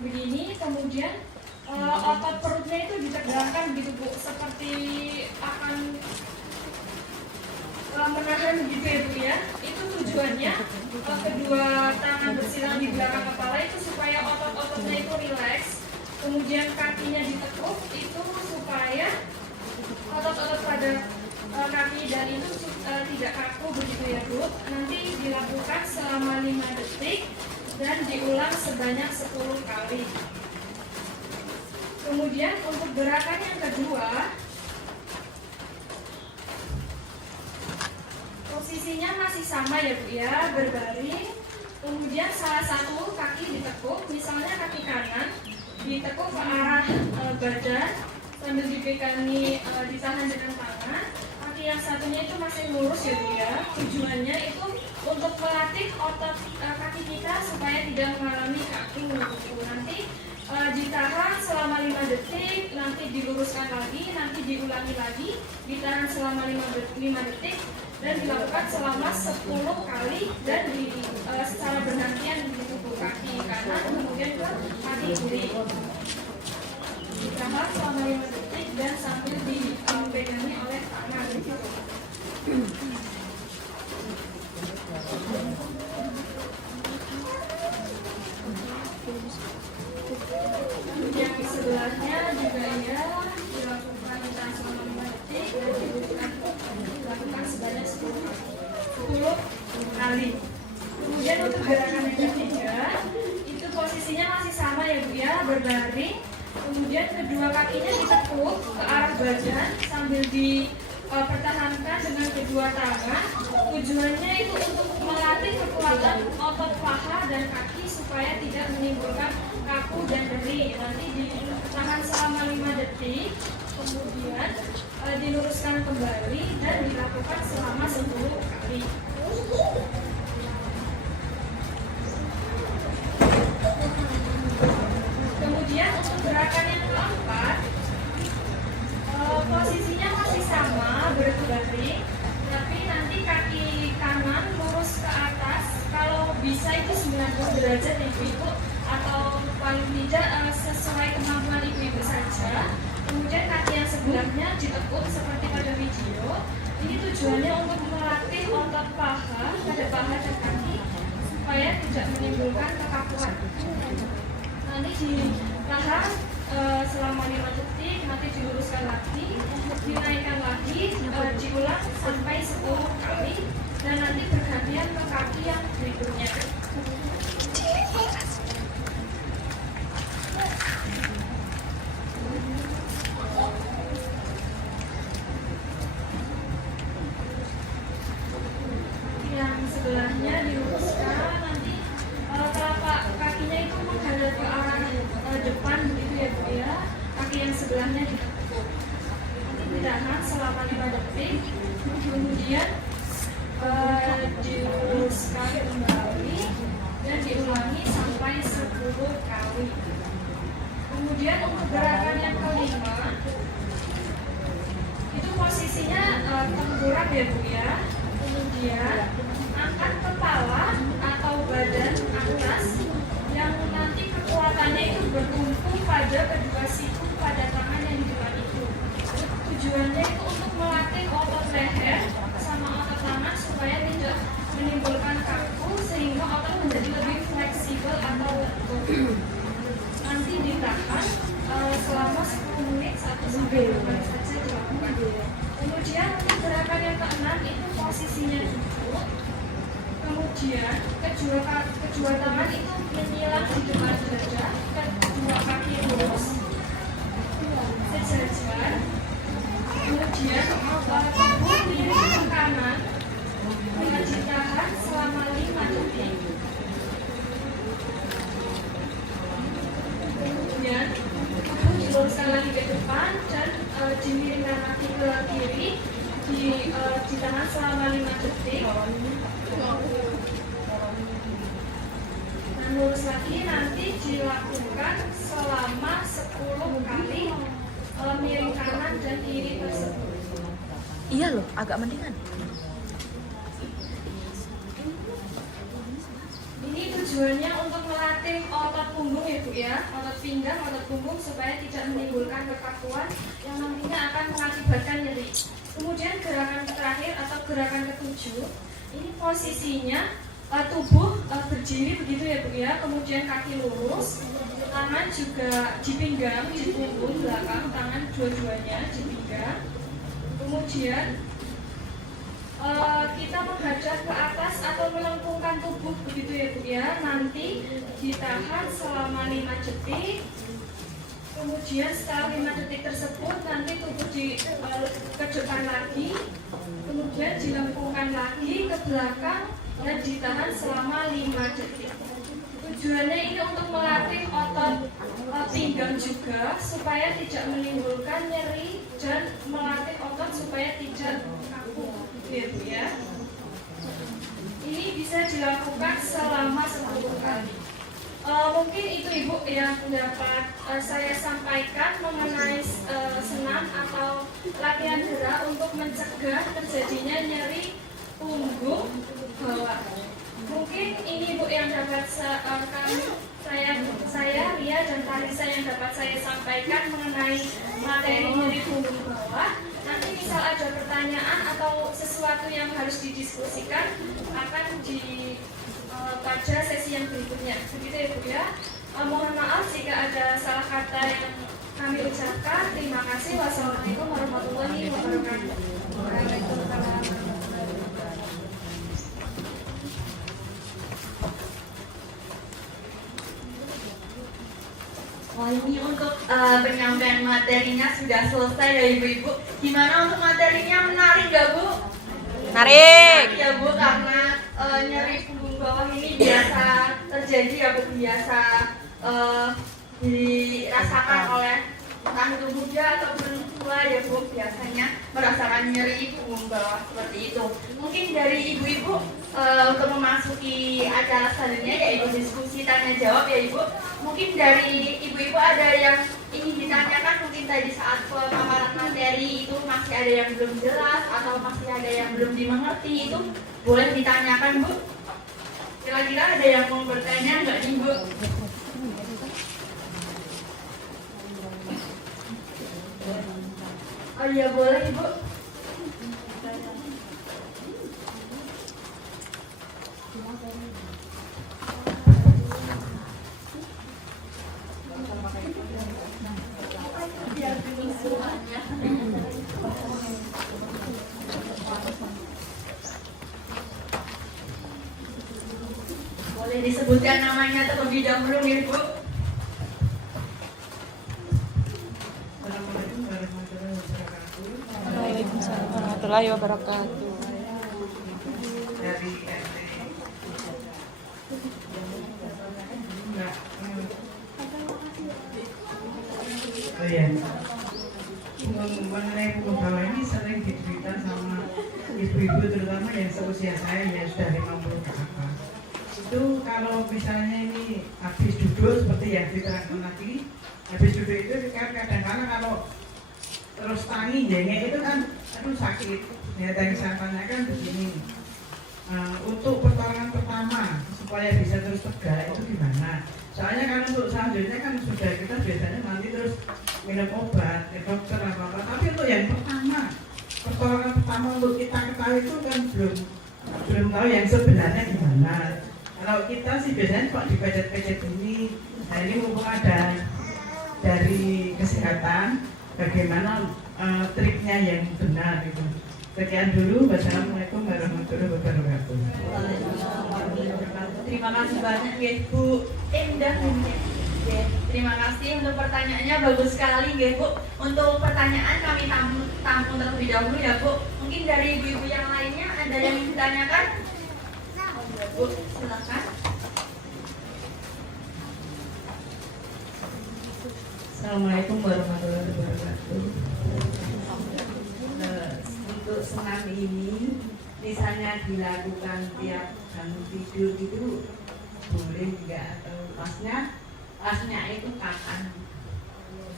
begini, kemudian otot perutnya itu ditegakkan gitu Bu, seperti akan menahan gitu ya Bu ya. Itu tujuannya kedua tangan bersilang di belakang kepala itu supaya otot-ototnya itu rileks, kemudian kakinya ditekuk itu supaya otot-otot pada kaki dan itu tidak kaku begitu ya Bu. Nanti dilakukan selama 5 detik dan diulang sebanyak 10 kali. Kemudian untuk gerakan yang kedua, posisinya masih sama ya Bu ya, berbaring. Kemudian salah satu kaki ditekuk, misalnya kaki kanan ditekuk ke arah badan sambil dipegangi, ditahan dengan tangan. Kaki yang satunya itu masih lurus ya Bu ya. Tujuannya itu untuk melatih otot kaki kita supaya tidak mengalami kaku. Nanti ditahan selama 5 detik, nanti diluruskan lagi, nanti diulangi lagi, ditahan selama 5 detik dan dilakukan selama 10 kali dan secara bergantian di tubuh kaki kanan kemudian ke kaki kiri. Ditahan selama 5 detik dan sambil dipegangi oleh tangan. Yang sebelahnya juga ya dilakukan selama 5 detik dan dilakukan sebanyak 10 kali. Kemudian untuk gerakan yang ketiga itu posisinya masih sama ya Bu ya, berbaring. Kemudian kedua kakinya ditekuk ke arah badan sambil dipertahankan dengan kedua tangan. Tujuannya itu untuk melatih kekuatan otot paha dan kaki supaya tidak menimbulkan kaku dan nyeri. Nanti ditahan selama 5 detik, kemudian diluruskan kembali dan dilakukan selama 10 kali. Kemudian untuk gerakan yang keempat, posisinya masih sama, berbaring, tapi nanti kaki kanan lurus ke atas. Kalau bisa itu 90 derajat ibu-ibu, atau paling tidak sesuai kemampuan ibu-ibu saja. Kemudian kaki yang sebelahnya ditekuk seperti pada video. Ini tujuannya untuk melatih otot paha pada paha dan kaki supaya tidak menimbulkan kekakuan. Nanti ditahan selama 5 detik, nanti diluruskan lagi, dinaikkan lagi, diulang sampai 10 kali dan nanti bergantian ke kaki yang berikutnya. Yang sebelahnya diluruskan, nanti telapak kakinya itu menghadap ke arah depan begitu ya Bu ya. Kaki yang sebelahnya ditekuk. Nanti ditahan selama 5 detik, kemudian diluruskan kembali dan diulangi sampai 10 kali. Kemudian untuk gerakan yang kelima itu posisinya tengkurap ya Bu ya. Kemudian angkat kepala atau badan atas yang nanti kekuatannya itu bertumpu pada kedua siku pada tangan yang di depan itu. Tujuannya itu untuk melatih otot leher sama otot tangan supaya tidak menimbulkan kaku sehingga otot menjadi lebih fleksibel atau lentur. Nanti ditahan selama 10 menit 1-2 menit saja dilakukan. Kemudian untuk gerakan yang keenam itu posisinya duduk. Kemudian kedua tangan itu menyilang di depan dada, kedua kaki lurus sejajar. Kemudian tubuh miring ke kanan dengan ditahan selama 5 detik. Kemudian tubuh diluruskan lagi ke depan dan dimiringkan kaki ke kiri, ditahan selama 5 detik. Dan lurus lagi nanti dilakukan selama 10 kali miring kanan dan kiri tersebut. Iya loh, agak mendingan. Ini tujuannya untuk melatih otot punggung ya Bu ya, otot pinggang, otot punggung supaya tidak menimbulkan kekakuan yang nantinya akan mengakibatkan nyeri. Kemudian gerakan terakhir atau gerakan ketujuh, ini posisinya tubuh berdiri begitu ya Bu ya, kemudian kaki lurus, tangan juga di pinggang, di punggung belakang, tangan dua-duanya di pinggang. Kemudian kita menghadap ke atas atau melengkungkan tubuh begitu ya Bu ya. Nanti ditahan selama 5 detik. Kemudian setelah 5 detik tersebut nanti tubuh ke depan lagi. Kemudian dilengkungkan lagi ke belakang dan ditahan selama 5 detik. Tujuannya ini untuk melatih otot pinggang juga supaya tidak menimbulkan nyeri dan melatih otot supaya tidak kaku gitu ya Bu ya. Ini bisa dilakukan selama 10 kali. Mungkin itu Ibu yang dapat saya sampaikan mengenai senam atau latihan gerak untuk mencegah terjadinya nyeri punggung bawah. Mungkin ini Bu yang dapat saya Ria dan Tarisa yang dapat saya sampaikan mengenai materi nyeri punggung bawah. Nanti misal ada pertanyaan atau sesuatu yang harus didiskusikan akan pada sesi yang berikutnya. Begitu ya Bu ya. Mohon maaf jika ada salah kata yang kami ucapkan. Terima kasih. Wassalamualaikum warahmatullahi wabarakatuh. Wah, ini untuk penyampaian materinya sudah selesai ya Ibu-Ibu. Gimana untuk materinya, menarik gak Bu? Menarik ya Bu, karena nyeri punggung bawah ini biasa terjadi ya Bu, biasa dirasakan oleh entah itu muda ataupun tua ya Bu, biasanya merasakan nyeri punggung bawah seperti itu. Mungkin dari Ibu-Ibu untuk memasuki acara selanjutnya yaitu diskusi tanya jawab ya Ibu. Mungkin dari Ibu-Ibu ada yang ingin ditanyakan, mungkin tadi saat pemaparan materi itu masih ada yang belum jelas atau masih ada yang belum dimengerti, itu boleh ditanyakan Bu. Kira-kira ada yang mau bertanya nggak nih Bu? Oh iya boleh Ibu. Boleh disebutkan namanya terlebih dahulu nih Bu. Waalaikumsalam warahmatullahi wabarakatuh. Dari RT. Oh ya, mengenai punggung bawah ini sering dicerita sama ibu-ibu terutama yang seusia saya yang sudah 50 ke atas. Itu kalau misalnya ini habis duduk seperti yang diterangkan tadi, habis duduk itu kadang-kadang kalau terus tangi jengek itu kan aduh sakit. Ya tadi saya tanyakan begini, untuk pertolongan pertama supaya bisa terus tegak itu gimana? Soalnya kan untuk selanjutnya kan sudah kita biasanya nanti terus minum obat ke dokter apa-apa. Tapi untuk yang pertama, pertolongan pertama untuk kita ketahui itu kan belum tahu yang sebenarnya gimana. Kalau kita sih biasanya kok dipecet-pecet ini, nah ini mumpung ada dari kesehatan, bagaimana triknya yang benar gitu. Sekian dulu, wassalamualaikum warahmatullahi wabarakatuh. Terima kasih banyak ya Bu. Indah ya. Terima kasih untuk pertanyaannya, bagus sekali ya Bu. Untuk pertanyaan kami tampung terlebih dahulu ya Bu. Mungkin dari ibu-ibu yang lainnya ada yang ingin ditanyakan? Bu, silakan. Assalamualaikum warahmatullahi wabarakatuh. Untuk senam ini misalnya dilakukan tiap bangun tidur itu boleh enggak, atau pasnya itu kapan?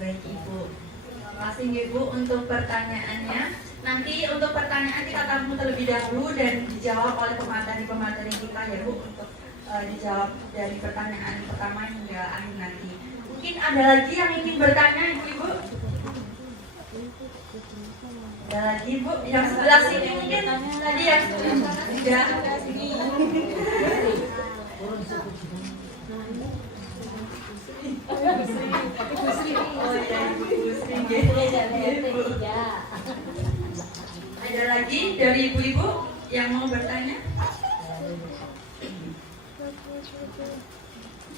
Baik Ibu. Terima kasih Ibu untuk pertanyaannya. Nanti untuk pertanyaan kita tamu terlebih dahulu dan dijawab oleh pemateri-pemateri kita ya Bu, untuk dijawab dari pertanyaan pertama hingga akhir nanti. Mungkin ada lagi yang ingin bertanya Ibu-ibu? Ada lagi Bu? Yang sebelah sini mungkin tadi yang sebelah sini sudah. Ada lagi dari ibu-ibu yang mau bertanya?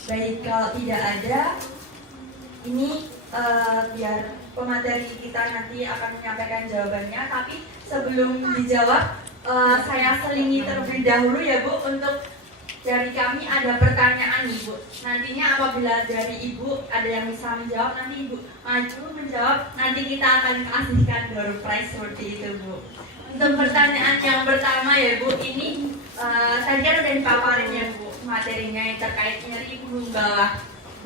Baik, kalau tidak ada, ini biar pemateri kita nanti akan menyampaikan jawabannya. Tapi sebelum dijawab, saya selingi terlebih dahulu ya Bu, untuk dari kami ada pertanyaan nih Bu. Nantinya apabila dari Ibu ada yang bisa menjawab, nanti Ibu maju menjawab, nanti kita akan kasihkan door prize seperti itu Bu. Untuk pertanyaan yang pertama ya Bu, ini tadi kan udah dipaparin ya Bu materinya yang terkait nyeri punggung bawah.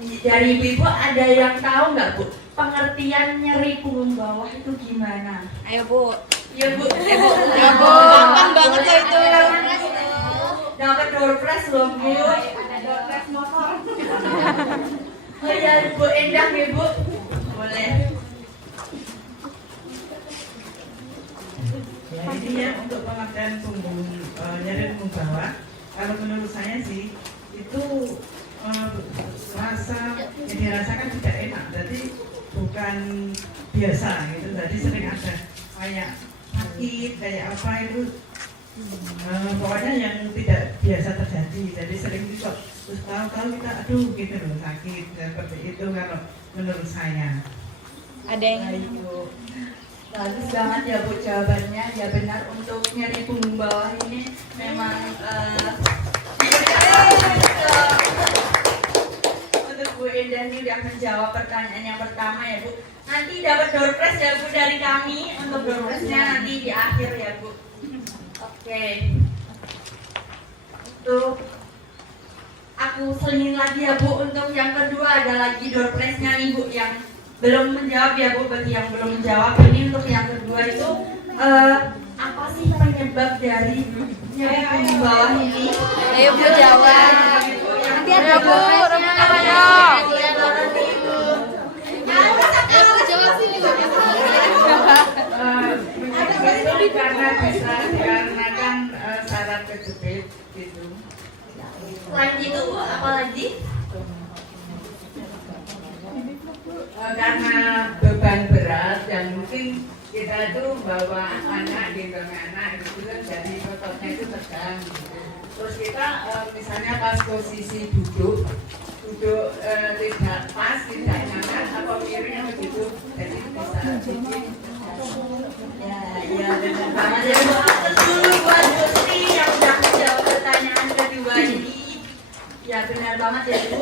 Dari Ibu ada yang tahu nggak Bu pengertian nyeri punggung bawah itu gimana? Ayo Bu. Ya Bu. Ya Bu. Gampang banget ya itu. Dapat door prize loh Bu. Ada door prize motor. Oh ya Bu Endah ya Bu. Boleh. Ya, ini ya untuk pengertian punggung nyeri punggung bawah. Kalau menurut saya sih itu rasa yang dirasakan tidak enak, jadi bukan biasa gitu. Jadi sering ada kayak sakit, kayak apa itu. Pokoknya yang tidak biasa terjadi, jadi sering dicop. Terus tahu-tahu kita aduh gitu loh sakit, seperti itu kalau menurut saya. Ada yang Bagus banget ya Bu jawabannya. Ya benar, untuk nyeri punggung bawah ini memang untuk Bu Endah ini udah menjawab pertanyaan yang pertama ya Bu. Nanti dapat door prize ya Bu dari kami. Untuk door prize-nya nanti di akhir ya Bu. Oke. Untuk aku selingin lagi ya Bu, untuk yang kedua ada lagi door prize-nya nih Bu yang belum menjawab ya Bu. Bagi yang belum menjawab, ini untuk yang kedua itu apa sih penyebab dari nyeri punggung bawah ini? Ayo Bu jawab. Nanti ada Bu, rebut namanya. Itu karena bisa dikarenakan saraf kejepit gitu. Selain itu Bu, apa lagi? Karena beban berat yang mungkin kita itu bawa anak, gendong anak itu kan jadi ototnya itu tegang gitu. Terus kita misalnya pas posisi duduk tidak pas, tidak nyaman atau miring begitu, jadi bisa bikin Ya benar banget ya Bu. Atas dulu buat Gusti yang udah menjawab pertanyaan kedua ini. Ya benar banget ya Bu.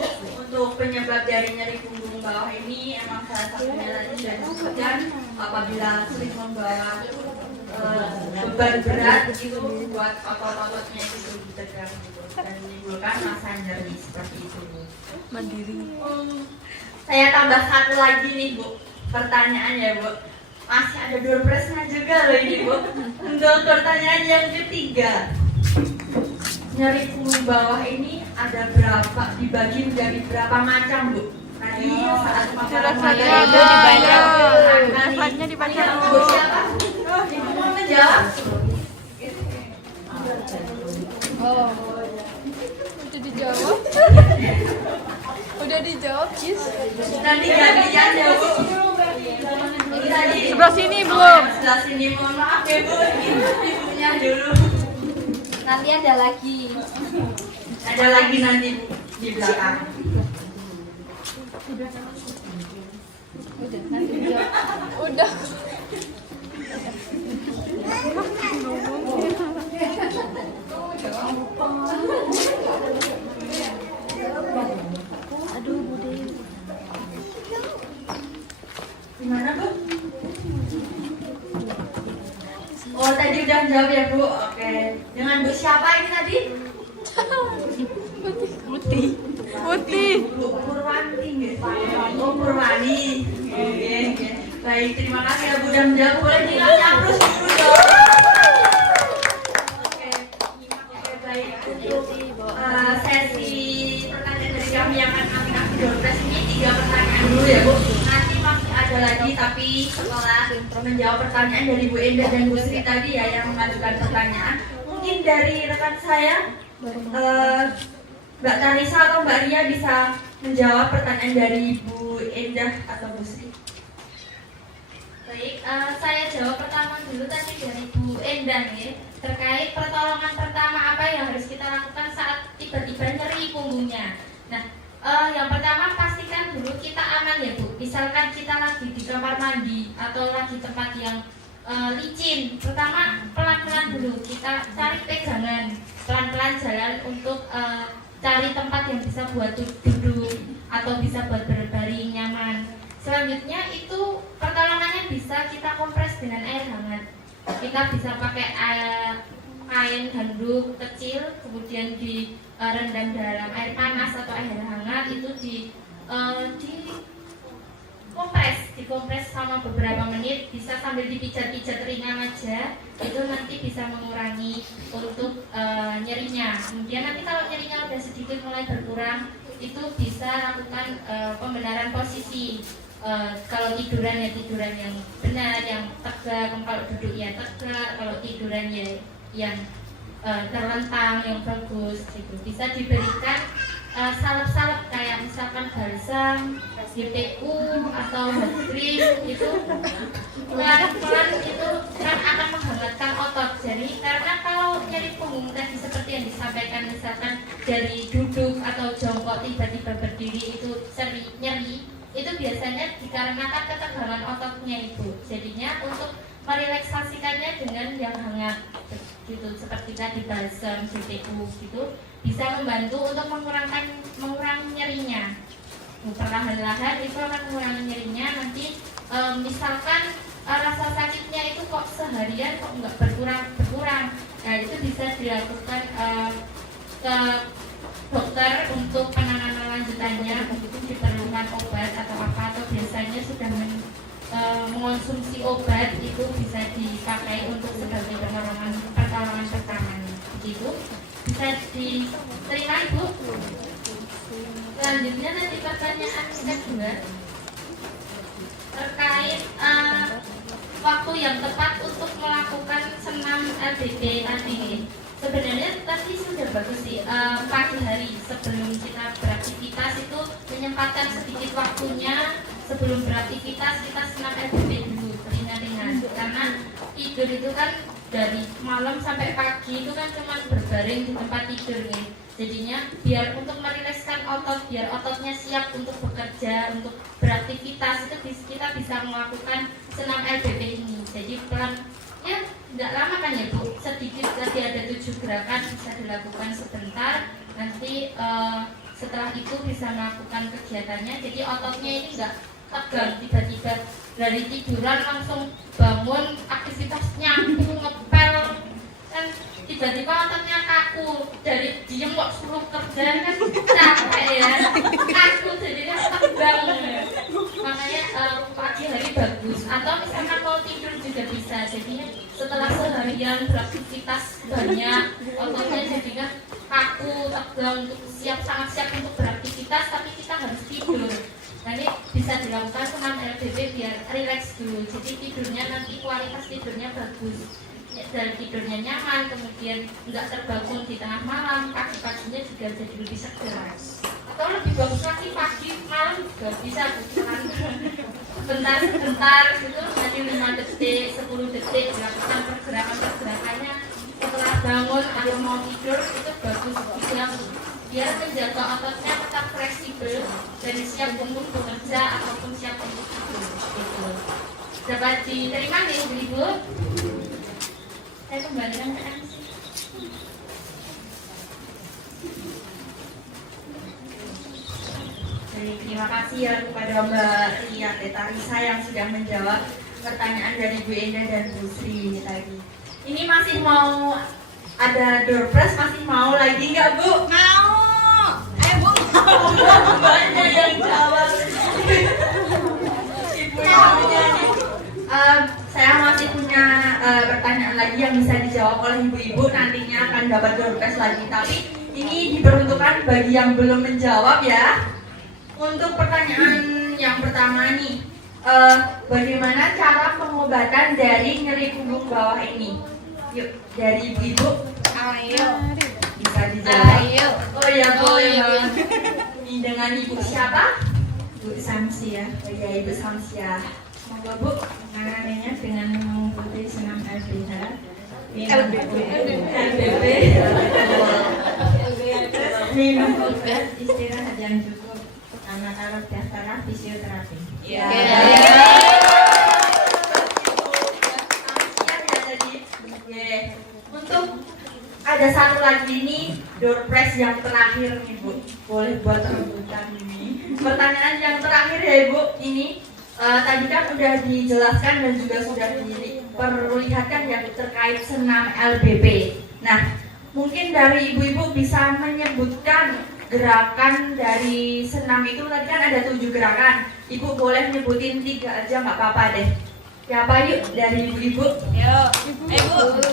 Untuk penyebab dari nyeri punggung bawah ini emang salah satunya tadi sudah disebutkan apabila sering membawa beban berat itu buat otot-ototnya itu lebih tegang gitu dan menimbulkan rasa nyeri seperti itu Bu. Mandiri. Saya tambah satu lagi nih Bu, pertanyaan ya Bu. Masih ada door prize-nya juga loh ini Bu. Untuk pertanyaan yang ketiga, nyeri punggung bawah ini ada berapa, dibagi menjadi berapa macam Bu? Tadi saat paparan saya itu dibanyak. Rasanya dibanyak. Bu siapa? Ibu mau menjawab? Oh. Udah dijawab. Udah dijawab, Jis. Nanti gantian ya Bu. Ini tadi Sebelah sini belum. sebelah sini, mohon maaf ya Bu. Ibunya dulu. Nanti ada lagi. Ada lagi nanti di belakang. Udah. Gimana Bu? Oh tadi udah jawab ya Bu. Oke. Dengan Bu siapa ini tadi? Putih. Bu Purwanti nggih. Oh Purwani. Oke. Baik. Baik, terima kasih ya Bu dan menjawab. Boleh diaprus dulu dong. Oke, baik. Untuk sesi pertanyaan dari kami yang akan kami kasih doorpress ini 3 pertanyaan dulu ya Bu. Nanti masih ada lagi, tapi setelah menjawab pertanyaan dari Bu Endah dan Bu Sri tadi ya yang mengajukan pertanyaan, mungkin dari rekan saya Mbak Tarisa atau Mbak Ria bisa menjawab pertanyaan dari Bu Endah atau Bu Sri. Baik, saya jawab pertama dulu tadi dari Bu Endah ya, terkait pertolongan pertama apa yang harus kita lakukan saat tiba-tiba nyeri punggungnya. Nah, yang pertama pastikan dulu kita aman ya Bu. Misalkan kita lagi di kamar mandi atau lagi tempat yang licin, pertama pelan-pelan dulu kita cari pegangan, pelan-pelan jalan untuk cari tempat yang bisa buat duduk atau bisa buat berbaring nyaman. Selanjutnya itu pertolongannya bisa kita kompres dengan air hangat. Kita bisa pakai kain handuk kecil, kemudian direndam dalam air panas atau air hangat, itu dikompres selama beberapa menit, bisa sambil dipijat-pijat ringan aja, itu nanti bisa mengurangi untuk nyerinya. Kemudian nanti kalau nyerinya udah sedikit mulai berkurang, itu bisa lakukan pembenaran posisi. Kalau tiduran ya tiduran yang benar, yang tegak. Kalau duduk ya tegak. Kalau tiduran ya yang terlentang, yang bagus gitu. Bisa diberikan salep-salep kayak misalkan balsam, DPU atau hot cream itu pelan-pelan itu kan akan menghangatkan otot. Jadi karena kalau nyeri punggung tadi seperti yang disampaikan, misalkan dari duduk atau jongkok tiba-tiba berdiri itu nyeri, itu biasanya dikarenakan ketegangan ototnya itu. Jadinya untuk merelaksasikannya dengan yang hangat gitu, seperti tadi balsam, DPU gitu, bisa membantu untuk mengurangi nyerinya. Perlahan-lahan itu akan mengurangi nyerinya. Nanti misalkan rasa sakitnya itu kok seharian kok nggak berkurang, nah itu bisa dilakukan ke dokter untuk penanganan lanjutannya. Begitu diperlukan obat atau apa, atau biasanya sudah mengonsumsi obat, itu bisa dipakai untuk sebagai pertolongan pertamanya. Begitu bisa diterima Ibu. Selanjutnya nanti pertanyaan kedua terkait waktu yang tepat untuk melakukan senam LBP tadi. Sebenarnya tadi sudah bagus sih, pagi hari sebelum kita beraktivitas itu menyempatkan sedikit waktunya sebelum beraktivitas, kita senam LBP dulu ringan-ringan. Karena tidur itu kan dari malam sampai pagi itu kan cuma berbaring di tempat tidur nih. Jadinya biar untuk merilekskan otot, biar ototnya siap untuk bekerja, untuk beraktivitas, itu kita bisa melakukan senam LBP ini. Jadi pelan, ya tidak lama kan ya Bu, sedikit lagi ada 7 gerakan bisa dilakukan sebentar. Nanti setelah itu bisa melakukan kegiatannya. Jadi ototnya ini nggak tegang, tiba-tiba dari tiduran langsung bangun aktivitas nyambung, ngepel, kan tiba-tiba ototnya kaku, dari diem kok suruh kerja kan capek ya, kaku jadinya tegang. Makanya pagi hari bagus, atau misalkan mau tidur juga bisa. Jadinya setelah seharian beraktivitas banyak, ototnya jadinya kaku, tegang, untuk sangat siap untuk beraktivitas, tapi kita harus tidur. Nah ini bisa dilakukan senam LBP biar rileks dulu. Jadi tidurnya nanti kualitas tidurnya bagus, dan tidurnya nyaman, kemudian nggak terbangun di tengah malam, pagi-paginya juga jadi lebih segar. Atau lebih bagus lagi pagi malam juga bisa sebentar gitu, nanti 5 detik, 10 detik dilakukan pergerakannya setelah bangun atau mau tidur, itu bagus juga biar menjaga ototnya tetap fleksibel dan siap untuk bekerja ataupun siap untuk tidur gitu. Dapat diterima nih Ibu? Saya kembalikan ke MC. Baik, terima kasih ya kepada Mbak Ria Tarisa yang sudah menjawab pertanyaan dari Bu Endah dan Bu Sri ini tadi. Ini masih mau ada doorpress, masih mau lagi nggak Bu? Mau. Bu mau. Mbaknya yang jawab. Ibu yang punya nih. lagi yang bisa dijawab oleh ibu-ibu, nantinya akan dapat door prize lagi. Tapi ini diperuntukkan bagi yang belum menjawab ya. Untuk pertanyaan yang pertama nih, bagaimana cara pengobatan dari nyeri punggung bawah ini? Yuk, dari ibu-ibu. Ayo. Bisa dijawab. Ayo. Oh ya, boleh iya. banget. Ini dengan ibu siapa? Bu Samsia. Oh ya, ibu Samsia. Monggo bu. Menanganinya dengan mengikuti senam LBH. LBB. Minum obat, istirahat yang cukup, sama taruh daftar fisioterapi. Ya. Untuk ada satu lagi nih door prize yang terakhir nih bu, boleh buat rebutan ini. Pertanyaan yang terakhir ya ibu, ini tadi kan udah dijelaskan dan juga sudah diperlihatkan yang terkait senam LBP. Nah, mungkin dari ibu-ibu bisa menyebutkan gerakan dari senam itu. Tadi kan ada 7 gerakan. Ibu boleh nyebutin 3 aja nggak apa-apa deh. Siapa yuk dari ibu-ibu? Yuk, Bu.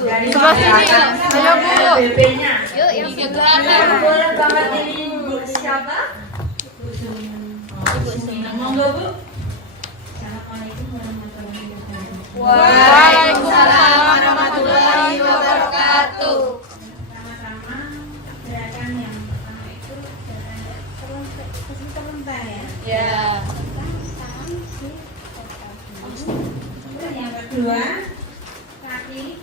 Dari Sebelah sini, gerakan yuk. senam Ayo, Bu. LBP-nya. Yuk, yang Nah, boleh banget ini bu siapa? Bu Sumina. Monggo bu. Assalamualaikum warahmatullahi wabarakatuh. Waalaikumsalam warahmatullahi wabarakatuh. Pertama-tama gerakan yang pertama itu gerakan terlentang ya. Ya. Terus yang kedua kaki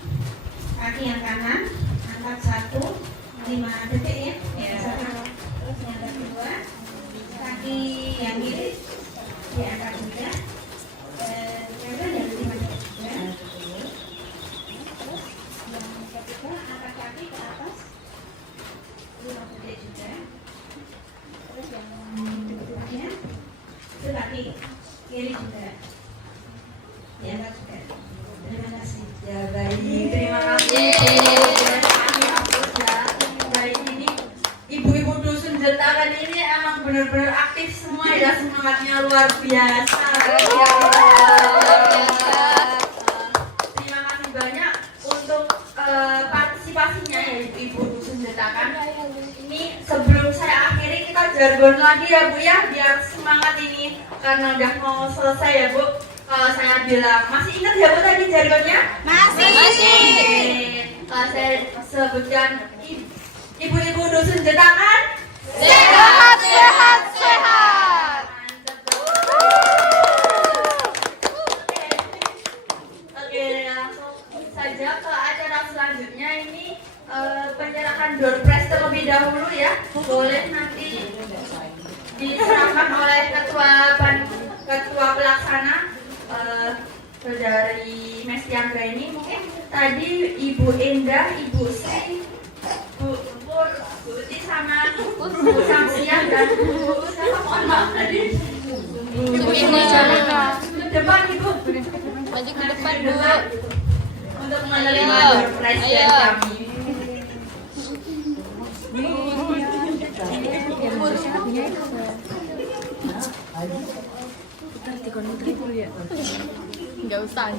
yang kanan angkat 5 detik ya. Terus yang kedua kaki yang kiri diangkat juga. Yang yang 5 detik juga. Terus yang ketiga angkat kaki ke atas 5 detik juga. Terus yang berikutnya itu kaki kiri juga diangkat juga. Terima kasih. Ya baik, terima kasih. Baik, ini ibu-ibu dusun Jetakan ini emang benar-benar aktif semua ya, semangatnya luar biasa. Terima kasih banyak untuk partisipasinya ya ibu-ibu dusun Jetakan. Ini sebelum saya akhiri kita jargon lagi ya bu ya, biar semangat ini karena udah mau selesai ya bu. Kalau saya bilang, masih ingat ya bu tadi jargonnya? Masih. Kalau saya sebutkan ibu-ibu dusun Jetakan Sehat, sehat, sehat. Mantap. Oke, langsung saja ke acara selanjutnya. Ini penyerahan door prize terlebih dahulu ya. Boleh nanti diserahkan oleh ketua pelaksana dari Mesti Anggra ini. Mungkin tadi Ibu Endah, Ibu Sri, Bu Pur, Bu Uti sama Bu Samsiah dan Bu siapa? Mohon maaf tadi. Ibu ini jalan. Depan Ibu. Maju ke depan, Bu. Untuk menerima Ayo. door prize dari Ayo. kami. Enggak usah.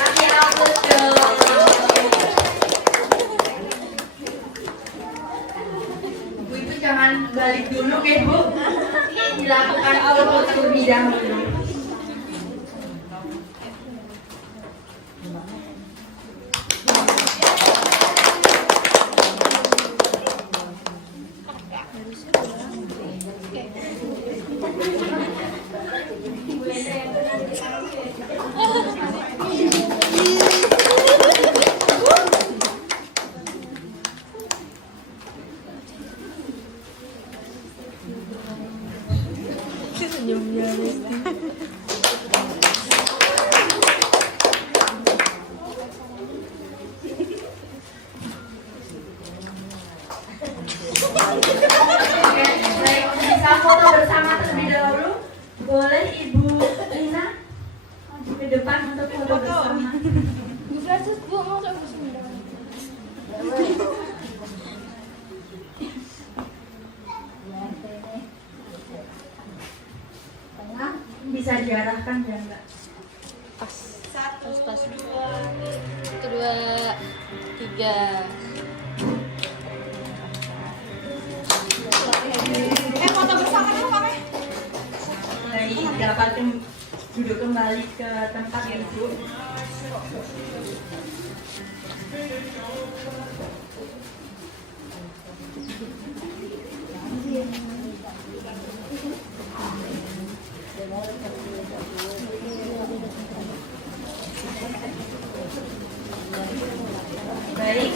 Kasih aplaus dong. Bu-ibu jangan balik dulu ya Bu. Ini dilakukan foto terlebih dahulu. Mbak? Pas. Satu, Pas. dua, 2, 3. foto bersama dulu Pak Meh. Baik, dapat duduk kembali ke tempat ya Bu. Baik,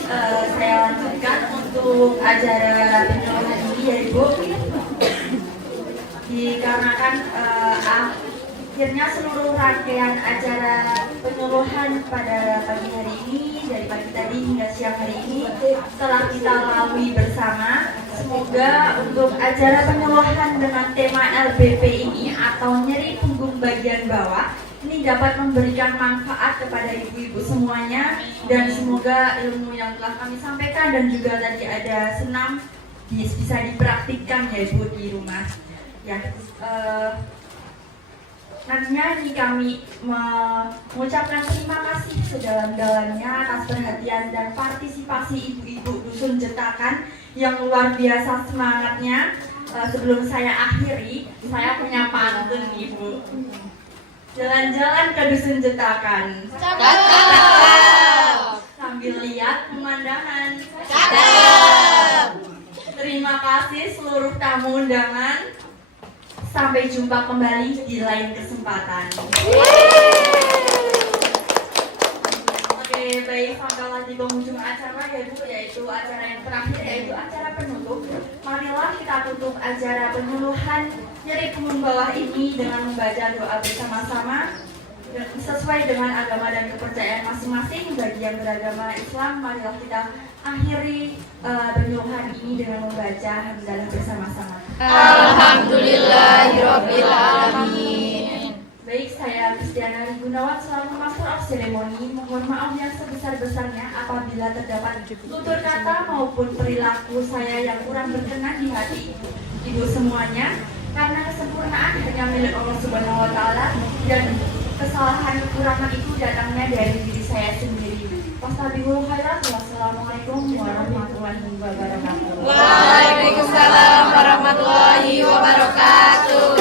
saya lanjutkan untuk acara penyuluhan ini ya Ibu. Dikarenakan akhirnya seluruh rangkaian acara penyuluhan pada pagi hari ini dari pagi tadi hingga siang hari ini telah kita lalui bersama. Semoga untuk acara penyuluhan dengan tema LBP ini atau nyeri punggung bagian bawah ini dapat memberikan manfaat kepada ibu-ibu semuanya, dan semoga ilmu yang telah kami sampaikan dan juga tadi ada senam bisa dipraktikkan ya Ibu di rumah. Ya, nantinya ini kami mengucapkan terima kasih sedalam-dalamnya atas perhatian dan partisipasi ibu-ibu dusun Jetakan yang luar biasa semangatnya. Sebelum saya akhiri, saya punya pantun Ibu. Jalan-jalan ke dusun Jetakan. Cakep. Sambil lihat pemandangan. Cakep. Terima kasih seluruh tamu undangan. Sampai jumpa kembali di lain kesempatan. Oke, baik, sampailah di penghujung acara ya Bu, yaitu acara yang terakhir, yaitu acara penutup. Marilah kita tutup acara penyuluhan nyeri punggung bawah ini dengan membaca doa bersama-sama sesuai dengan agama dan kepercayaan masing-masing. Bagi yang beragama Islam, marilah kita akhiri penyuluhan ini dengan membaca hamdalah bersama-sama. Alhamdulillahirabbil alamin. Baik, saya Kristiana Gunawan selaku Master of Ceremony. Mohon maaf yang sebesar-besarnya apabila terdapat tutur kata maupun perilaku saya yang kurang berkenan di hati ibu semuanya. Karena kesempurnaan hanya milik Allah Subhanahu wa Ta'ala, dan kesalahan kekurangan itu datangnya dari diri saya sendiri. Wassalamualaikum warahmatullahi wabarakatuh. Waalaikumsalam warahmatullahi wabarakatuh.